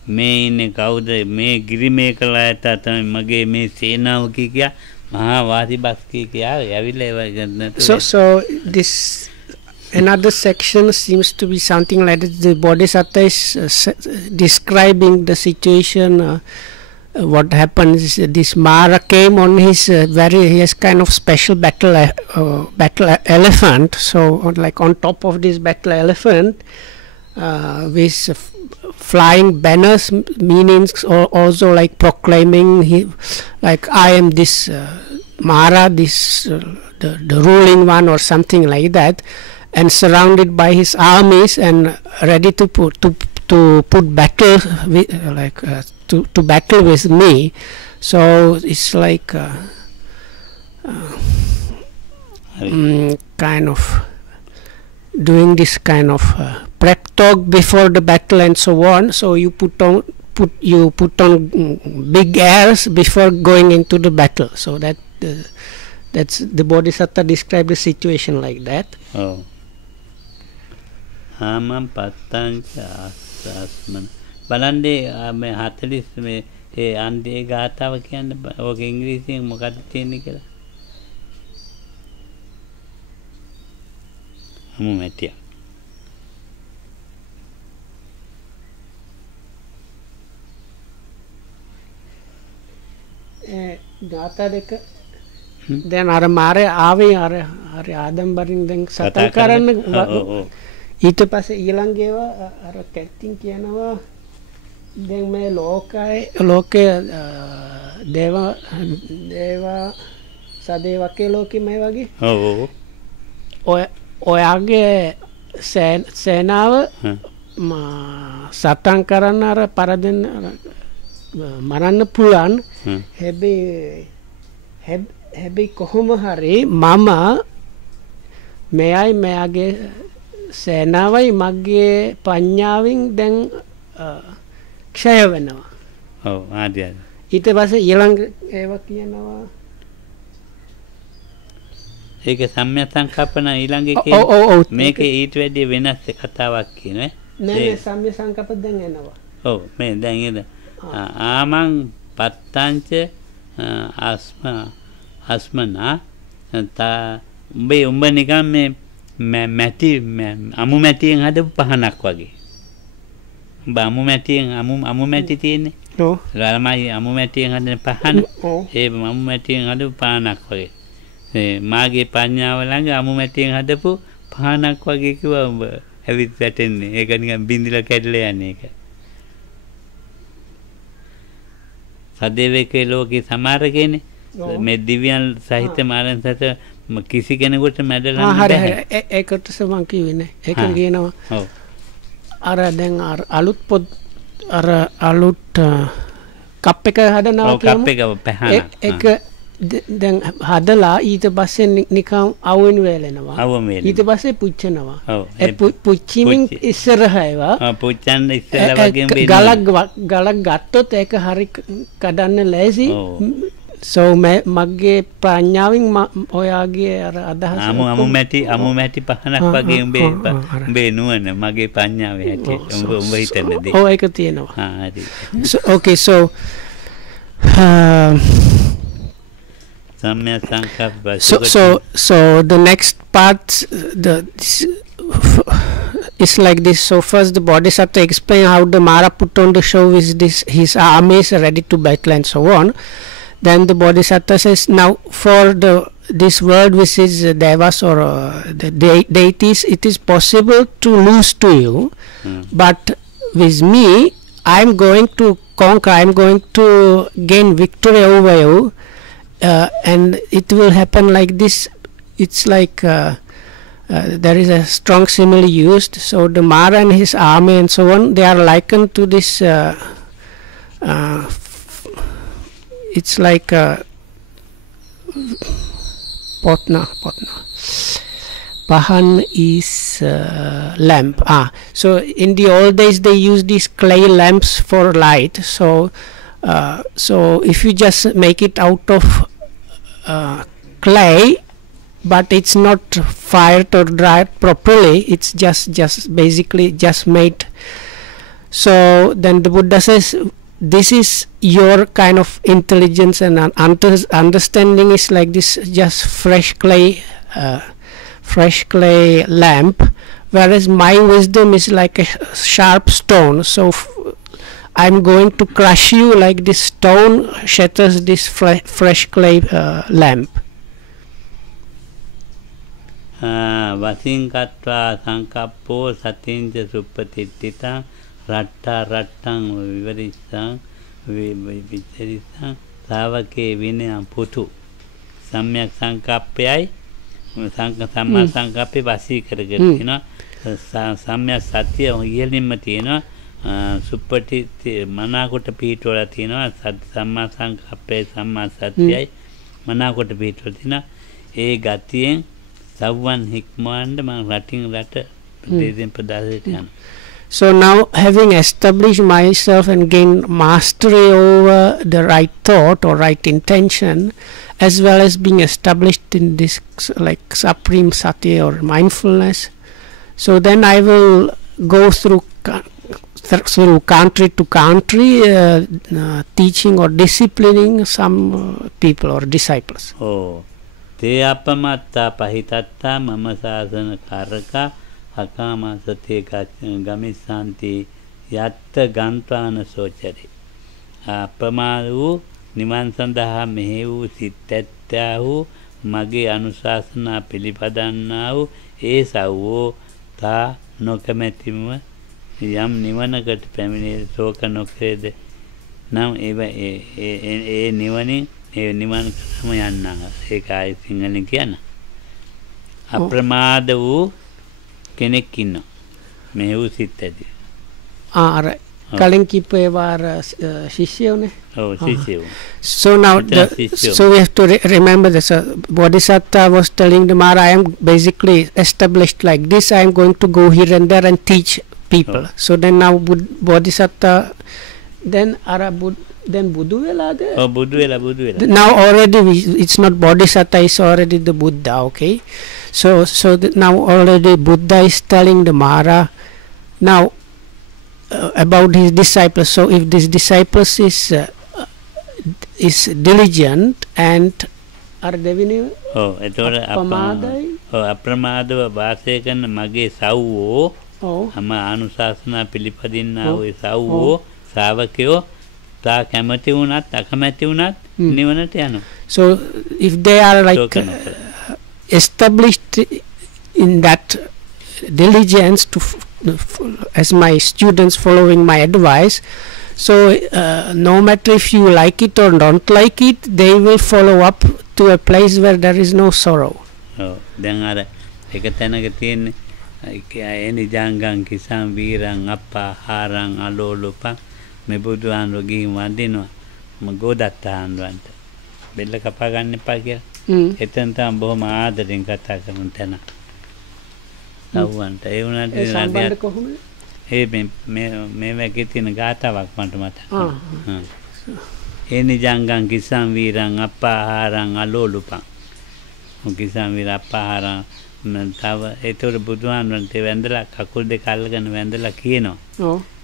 මේ ඉන්නේ කවුද මේ ගිරි මේකලා ඇත තමයි මගේ මේ සේනාව කියා. So this another section seems to be something like that. The Bodhisattva is describing the situation. What happens is this Mara came on his he has kind of special battle elephant. So like on top of this battle elephant with flying banners, meanings also like proclaiming like I am this Mara, this the ruling one or something like that, and surrounded by his armies and ready to put battle with, like to battle with me. So it's like kind of doing this kind of prep talk before the battle and so on. So you put on big airs before going into the battle. So that's the Bodhisattva described the situation like that. Oh. Hamam pattancha asman. බලන්නේ මේ 40 මේ ඒ අන්දේ ගාතාව කියන්න ඕක ඉංග්‍රීසියෙන් මොකක්ද තියෙන්නේ කියලා. හමු මැටියා. ගාථා දෙක දැන් අර මාරේ ආවේ අර ආදම්බරින් දැන් සතන් කරන්න ඊට පස්සේ ඊළඟේව අර කැත්තින් කියනවා දැන් මේ ලෝකයේ දේව සදේවකේ ලෝකෙ මේ වගේ ඔයාගේ සේනාව සතන් කරන්න අර පරදෙන්න මරන්න පුළුවන් හැබැයි කොහොම හරි මම මෙයයි මෙයාගේ සේනාවයි මගේ පඤ්ඤාවෙන් දැන් ක්ෂය වෙනවා. ඔව් ආදියද. ඊට පස්සේ ඊළඟ ඒවා කියනවා ඒක සම්‍යක් සංකප්පන ඊළඟ කියන්නේ මේක ඊට වැඩි වෙනස් කතාවක් කියනවා. නෑ සම්‍යක් සංකප්ප දැන් එනවා. ඔව් මේ දැන් එද ආමං පත්තංච අස්මනා තා උඹ නිකන් මේ මැටි අමු මැටියෙන් හදපු පහනක් වගේ. උඹ අමු මැටියෙන් අමු මැටි තියෙන්නේ. ඔව්. ළමයි අමු මැටියෙන් හදන පහන. ඒ අමු මැටියෙන් හදපු පහනක් වගේ. මේ මාගේ පඤ්ඤාව ළඟ අමු මැටියෙන් හදපු පහනක් වගේ කිව්වා උඹ ඇවිත් වැටෙන්නේ. ඒක නිකන් බින්දිලා කැඩලා යන්නේ ඒක. සදේවකේ ලෝකේ සමහර කෙනේ මේ දිව්‍යයන් සහිත මාරයන් සහිත කිසි කෙනෙකුට මැඩලන්න හරි බෑ. හරි ඒකට මං කිව්වේ නේ. ඒක කියනවා ඔව්. අර දැන් අර අලුත් පොත් අර අලුත් කප් එක හදනවා ඔව් කප් එක පහන. ඒක දැන් හදලා ඊට පස්සේ නිකන් අවුන් වේලෙනවා. ඊට පස්සේ පුච්චනවා. ඒ පුච්චීමින් ඉස්සරහ ඒවා පුච්චන්න ඉස්සෙල්ලා වගේම වෙනවා. ගලක් ගත්තොත් ඒක හරි කඩන්න ලෑසි. so මගේ ප්‍රඥාවෙන් ඔයාගේ අර අදහස අමු මැටි පහනක් වගේ උඹේ නුවණ මගේ ප්‍රඥාවේ හැටියට උඹ හිතන දේ. ඔව් ඒක තියෙනවා. හරි. so okay so So the next part is like this. So first the Bodhisattva explain how the Mara put on the show is this his army is ready to battle and so on. Then the Bodhisattva says, now for this world which is devas or the deities, it is possible to lose to you, but with me I am going to conquer, I am going to gain victory over you. And it will happen like this. It's like there is a strong simile used. So the Mara and his army and so on, they are likened to this it's like potna pahan is lamp. So in the old days they used these clay lamps for light. So if you just make it out of clay, but it's not fired or dried properly, it's just basically just made. So then the Buddha says, this is your kind of intelligence and understanding is like this, just fresh clay lamp, whereas my wisdom is like a sharp stone. So I'm going to crush you like this stone shatters this fresh clay lamp. වසින් කତ୍වා සංකප්පෝ සතින්ච සුප්පතිත්තිතං රට්ටං විවරිස්සං විචරිස්සං ශාවකේ විනයං පුතු සම්‍යක් සංකප්පයයි සම්මා සංකප්පේ වසී කරගෙන තියෙනවා. සම්‍යක් සත්‍ය ඉහළින්ම තියෙනවා. සුප්පටි මනාකොට පිටවල තියෙනවා. සම්මා සංකප්පේ සම්මා සත්‍යයි මනාකොට පිටවල තියෙනවා. ඒ ගතියෙන් සව්වන් හික්මවන්න මම රටින් රට දෙදෙන් ප්‍රදාසයට යනවා. So now having established myself and gained mastery over the right thought or right intention, as well as being established in this like supreme sati or mindfulness, so then I will go through country to country teaching or disciplining some people or disciples. Te apamatta pahitatta mama sasana karaka අකාමසතේ ගමිස්සන්ති යත්ත ගන්ත්වාන සෝචරේ. අප්‍රමාද වූ නිවන් සඳහා මෙහි වූ සිත් ඇත්තා වූ මගේ අනුශාසනා පිළිපදන්නා වූ ඒ සව්වෝ තා නොකමැතිම යම් නිවනකට පැමිණේ ශෝක නොකරේද නම් ඒ නිවනින් ඒ නිවන් කරම යන්නා. ඒකයි සිංහලෙන් කියන. අප්‍රමාද වූ කෙනෙක් ඉන්නවා මේ වූ සිත් ඇති. අර කලින් කිව්වේ වාර ශිෂ්‍යෝනේ. ඔව් ශිෂ්‍යෝ. So now so we have to remember this. Bodhisattva was telling the Mara, I am basically established like this, I am going to go here and there and teach people. So then now Bodhisattva then then Buddha velada. Buddha vela. Now already it's not Bodhisattva, it's already the Buddha. Okay, so now already Buddha is telling the Mara now about his disciples. So if this disciples is diligent and are devine අප්‍රමාදව වාසය කරන මගේ සව්වෝ අම අනුශාසනා පිළිපදින්නා වූ සව්වෝ ශ්‍රාවකයෝ තා කැමති වුණත් අකමැති වුණත් නිවනට යනවා. So if they are like established in that diligence to as my students following my advice, So no matter if you like it or don't like it, they will follow up to a place where there is no sorrow. දැන් අර එක තැනක තියෙන්නේ එනිජංගං කිසං වීරං අප්පාහාරං අලෝලුපං මේ බුදුහාමුදුරුවෝ ගිහින් වඳිනවා ගෝදත්තාන්වන්ට බෙල්ල කපා ගන්න එපා කියලා. එතන තමයි බොහොම ආදරෙන් කතා කරන තැන. අවුන්ට ඒ වුණාට සම්බන්ධ කොහොමද? මේ වගේ තියෙන ගාතාවක් මට මතකයි. එනිජංගං කිසං වීරං අප්පාහාරං අලෝලුපං. කිසං වීර අප්පාහාරං තව ඒතර බුදුහාමුදුරන්ට වැඳලා කකුල් දෙක අල්ලගෙන වැඳලා කියනවා.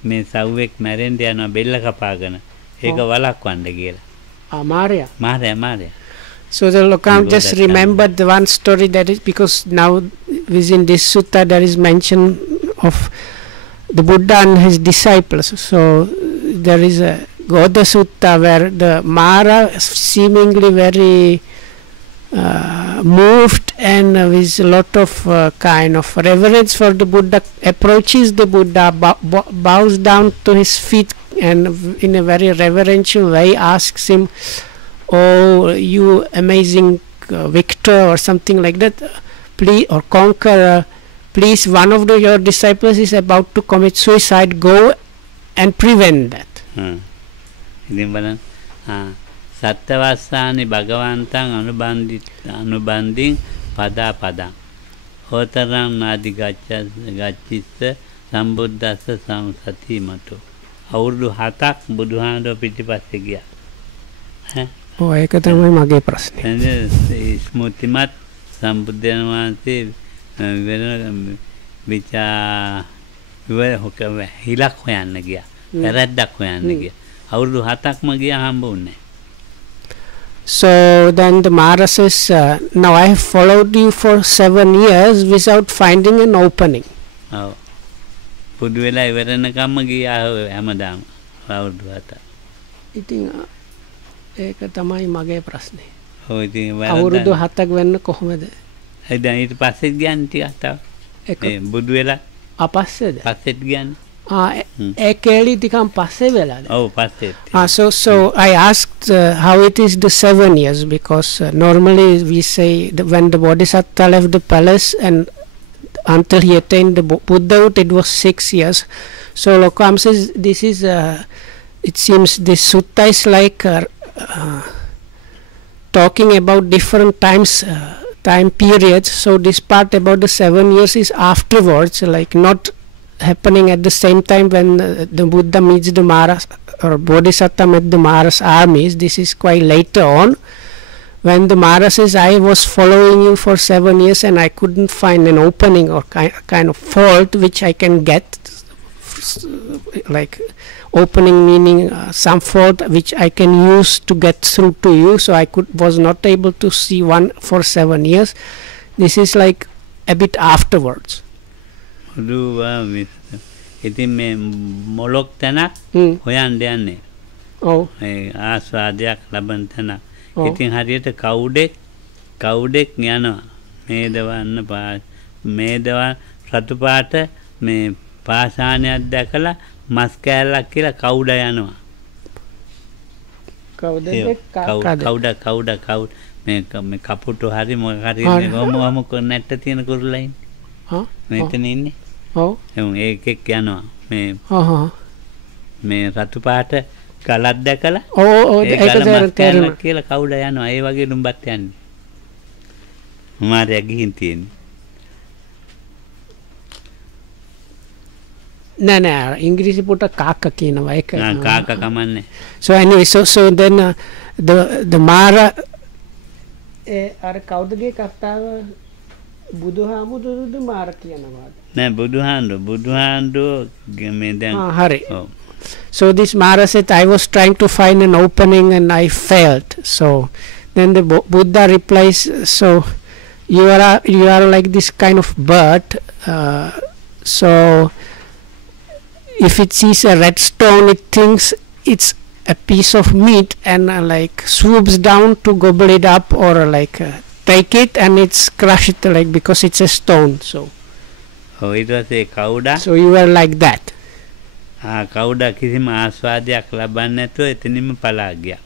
මේ සව්වෙක් මැරෙන්න යනවා බෙල්ල කපාගෙන. ඒක වළක්වන්න කියලා. මාරයා. So the Lokam just remembered the one story that is because now within this sutta there is mention of the Buddha and his disciples. So there is a Goda Sutta where the Mara seemingly very moved and with a lot of kind of reverence for the Buddha approaches the Buddha, bows down to his feet and in a very reverential way asks him, "Oh, you amazing victor," or something like that, please, or conqueror, please, one of your disciples is about to commit suicide, go and prevent that. ඉතින් බලන්න සත්‍යවස්සානි භගවන්තං අනුබන්ධින් පදා පදං හෝතරං නාදි ගච්ඡිස්ස සම්බුද්දස්ස සම්සතිමතෝ අවුරුදු 7ක් බුදුහාමුදුරුවෝ පිටිපස්සේ ගියා. ඒක තමයි මගේ ප්‍රශ්නේ. ස්මෘතිමත් සම්බුද්ධයන් වහන්සේ හිලක් හොයන්න ගියා. වැරද්දක් හොයන්න ගියා. අවුරුදු 7ක්ම ගියා හම්බුන්නේ. So then the Mara says, now I have followed you for 7 years without finding an opening. පුදු වෙලා ඉවරනකම්ම ගියා හැමදාම අවුරුදු 7ක්. ඉතින් ඒක තමයි මගේ ප්‍රශ්නේ. ඔව් ඉතින් අවුරුදු 7ක් වෙන්න කොහොමද? දැන් ඊට පස්සෙත් ගියන් ටිකක් තව. ඒ බුදු වෙලා අපස්සේද? පස්සෙත් ගියන්. ඒ කේලි ටිකක් පස්සේ වෙලාද? ඔව් පස්සෙත්. So I asked how it is the 7 years because normally we say that when the Bodhisattva left the palace and until he attained the Buddhahood it was 6 years. So Lokam says this is it seems this sutta is like talking about different time periods. So this part about the 7 years is afterwards, like not happening at the same time when the Buddha meets the Maras or Bodhisattva met the Maras armies. This is quite later on when the Mara says, I was following you for 7 years and I couldn't find an opening or kind of fault which I can get, like opening meaning some fault which I can use to get through to you. So I was not able to see one for 7 years. This is like a bit afterwards. ඉතින් මේ මොලොක් තැනක් හොයන්න යන්නේ. ඔව්. ඒ ආස්වාදයක් ලබන තැනක්. ඉතින් හරියට කවුඩෙක් යනවා. මේදවන්න රතු පාට මේ පාෂාණයක් දැකලා මස් කෑල්ලක් කියලා කවුඩ යනවා. කවුඩ මේ කපුටු හරි මොකක් හරි මොම නැට්ට තියෙන කුරුල්ලා ඉන්නේ. මෙතන ඉන්නේ. ඔව්. ඒකෙක් යනවා. මේ රතු පාට කලක් දැකලා ඒක තේරෙනවා කියලා කවුඩ යනවා. ඒ වගේ දුම්බත් යන්නේ. මාරයා ගිහින් තියෙන්නේ. නෑ ඉංග්‍රීසි පොට කාක්ක කියනවා ඒක. කාක්ක කමන්නේ. So anyway, so then the Mara අර කවුදගේ කතාව බුදුහාමුදුරුවෝද මාර කියනවාද? නෑ බුදුහාමුදුරුවෝ මේ දැන් හරි. So this Mara said, I was trying to find an opening and I failed. So then the Buddha replies, so you are like this kind of bird. So if it sees a red stone, it thinks it's a piece of meat and like swoops down to gobble it up or like take it and it's crush it like because it's a stone. So it was a kauda. So you are like that. කවුඩා කිසිම ආස්වාදයක් ලබන්නේ නැතුව එතනින්ම පලා ගියා.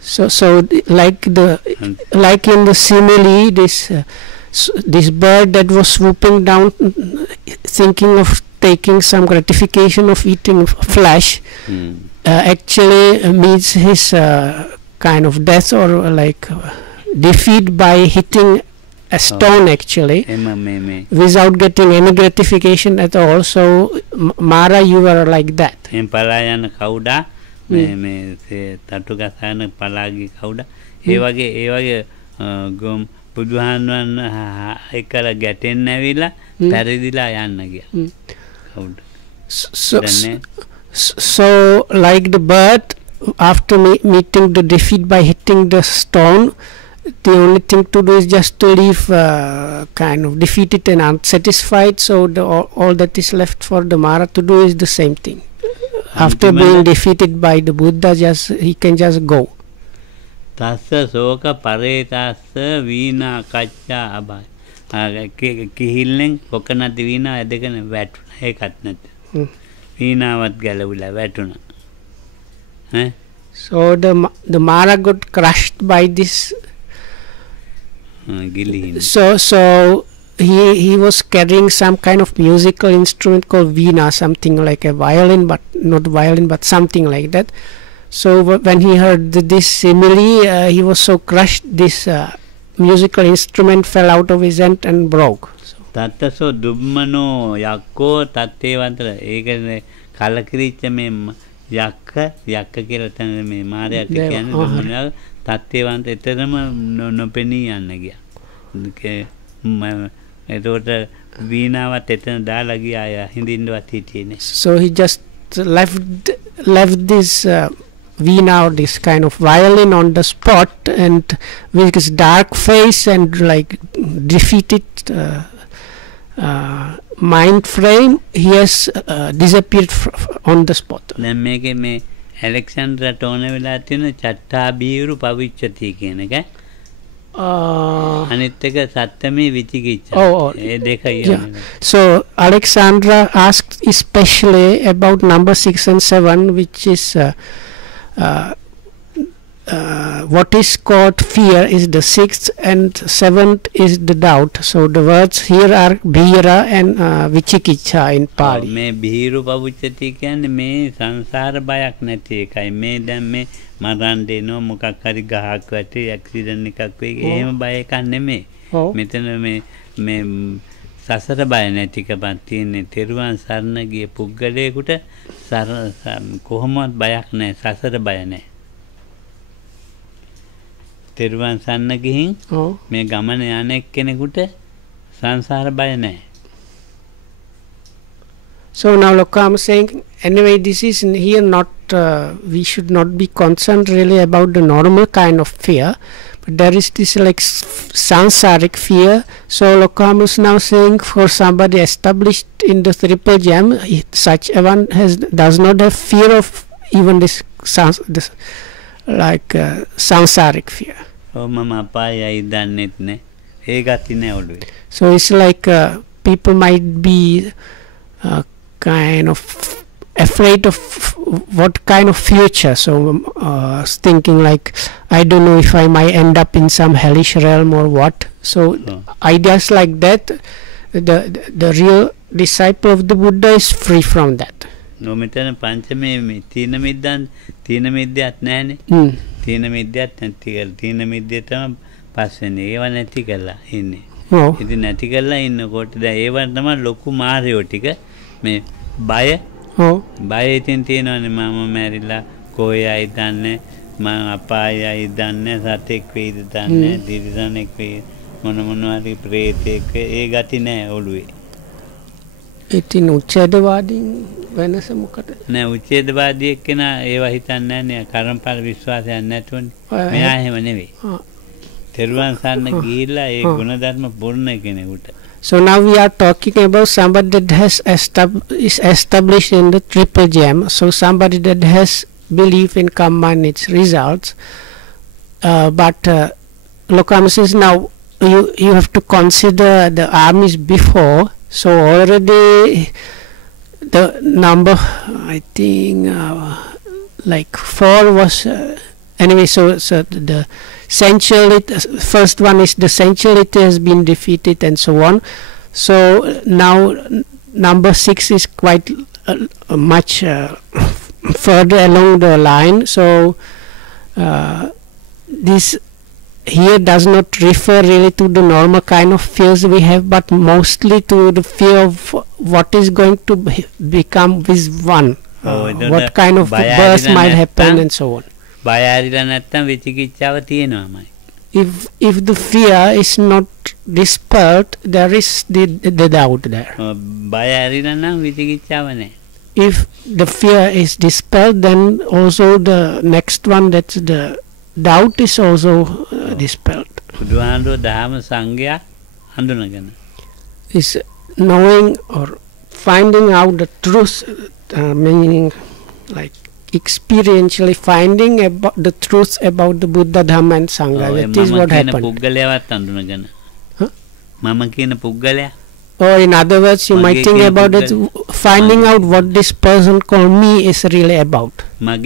So like in the simile, this bird that was swooping down, thinking of taking some gratification of eating flesh, actually meets his kind of death or like defeat by hitting a stone actually, without getting any gratification at all. So Mara, you were like that. මේ තට්ටු ගසන පලාගේ කවුඩ ඒ වගේ ගොම් බුදුහාමුදුරන් එකලා ගැටෙන්න ඇවිල්ලා පරිදිලා යන්න ගියා කවුඩ. So like the bird, after meeting the defeat by hitting the stone, the only thing to do is just to leave kind of defeated and unsatisfied. So all that is left for the Mara to do is the same thing. After being defeated by the Buddha, he can just go. තස්ස සෝක පරේතස්ස වීණා කච්චා අබයි. කිහිල්ලෙන් කොක නැති වීණා ඇදගෙන වැටුණා. ඒකත් නැත. වීණාවත් ගැලවිලා වැටුණා. So the Mara got crushed by this. So he was carrying some kind of musical instrument called veena, something like a violin, but not violin, but something like that. So when he heard this simile, he was so crushed, this musical instrument fell out of his hand and broke. තත්තසෝ දුම්මනෝ යක්කෝ තත්තේවන්තර ඒකනේ කලකිරිච්ච මේ යක්ක කියලා තන මේ මාරයට කියන්නේ දුම්මනෝ තත්තේවන්ත එතරම් නොපෙනී යන්න ගියා. එතකොට වීණාවත් එතන දාලා ගියා හින්දින්නවත් හිටියේ නෑ. So he just left this veena or this kind of violin on the spot, and with his dark face and like defeated mind frame, he has disappeared on the spot. දැන් මේකේ මේ ඇලෙක්සැන්ඩර්ට ඕන වෙලා තියෙන චට්ටා බීරු පවිච්චති කියන එක. අනිත් එක සත්‍යමේ විචිකිච්ඡා. ඒ දෙකයි. So Alexandra asked especially about number 6 and 7, which is what is called fear is the 6th, and 7th is the doubt. So the words here are bhira and vichikicha in Pali. මේ බීරු පවිච්චති කියන්නේ මේ සංසාර බයක් නැති එකයි. මේ දැන් මේ මරන්න දෙනවා මොකක් හරි ගහක් වැටි ඇක්සිඩන්ට් එකක් වෙයි එහෙම බය එකක් නෙමෙයි. මෙතන මේ සසර බය නැතිකමක් තියෙන්නේ. තෙරුවන් සරණ ගිය පුද්ගලයෙකුට කොහොමවත් බයක් නැහැ. සසර බය නැහැ. තෙරුවන් සරණ ගිහින් මේ ගමන යන එක්කෙනෙකුට සංසාර බය නැහැ. So now Lokam is saying, anyway, this is here not, we should not be concerned really about the normal kind of fear, but there is this like sansaric fear. So Lokam is now saying, for somebody established in the triple gem, such a one does not have fear of even this like sansaric fear. So it's like people might be kind of afraid of what kind of future. So thinking like, I don't know if I might end up in some hellish realm or what. So ideas like that, the real disciple of the Buddha is free from that. No, මෙතන පංචමේ තීන මිද්දයක් නැහැනේ. තීන මිද්දයක් නැති කරලා තීන මිද්දේ තමයි පස්වෙනි. ඒව නැති කරලා ඉන්නේ. ඉතින් නැති කරලා ඉන්නකොට දැන් ඒව තමයි ලොකු මාර්යෝ ටික මේ බය ඉතින් තියෙනවානේ මම මැරිලා කොහේයි දන්නේ මම අපායයි දන්නේ සතෙක් වෙයිද දන්නේ දිරිසනෙක් වෙයි මොනවාරි ප්‍රේතෙක් ඒ ගති නෑ ඔළුවේ. ඉතින් උච්ඡේදවාදීන් වෙනස මොකද? නෑ උච්ඡේදවාදී එක්කෙනා ඒව හිතන්නේ නෑනේ කර්මඵල විශ්වාසයක් නැතුවනේ. මෙයා එහෙම නෙවෙයි. තෙරුවන් සරණ ගිහිල්ලා ඒ ගුණධර්ම පුරණ කෙනෙකුට. So now we are talking about somebody that has is established in the triple gem. So somebody that has belief in karma and its results. But Lokam says now you have to consider the armies before. So already the number, I think, like 4 was anyway. So the sensuality, first one is the sensuality has been defeated and so on. So now number 6 is quite much further along the line. So this here does not refer really to the normal kind of fears we have, but mostly to the fear of what is going to become with one, what kind of birth might happen and so on. If the fear is not dispelled, there is the doubt there. If the fear is dispelled, then also the next one, that's the doubt, is also dispelled. Is knowing or finding out the truth, meaning like experientially finding about the truth about the Buddha, Dhamma and Sangha. That is what happened. Or in other words, you might think about it, finding out what this person called me is really about. And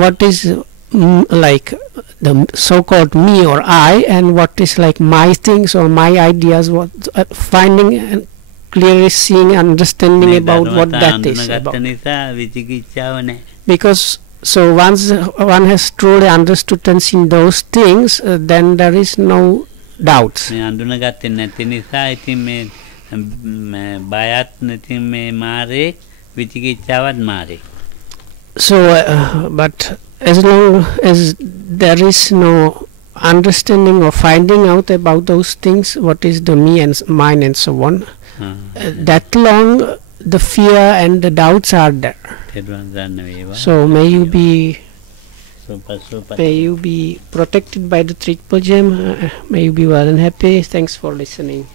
what is like the so-called me or I, and what is like my things or my ideas, what finding and clearly seeing, understanding about what that is about. Because so once one has truly understood and seen those things, then there is no doubts. So but as long as there is no understanding or finding out about those things, what is the me and mine and so on, that long the fear and the doubts are there. So may you be protected by the Triple Gem. May you be well and happy. Thanks for listening.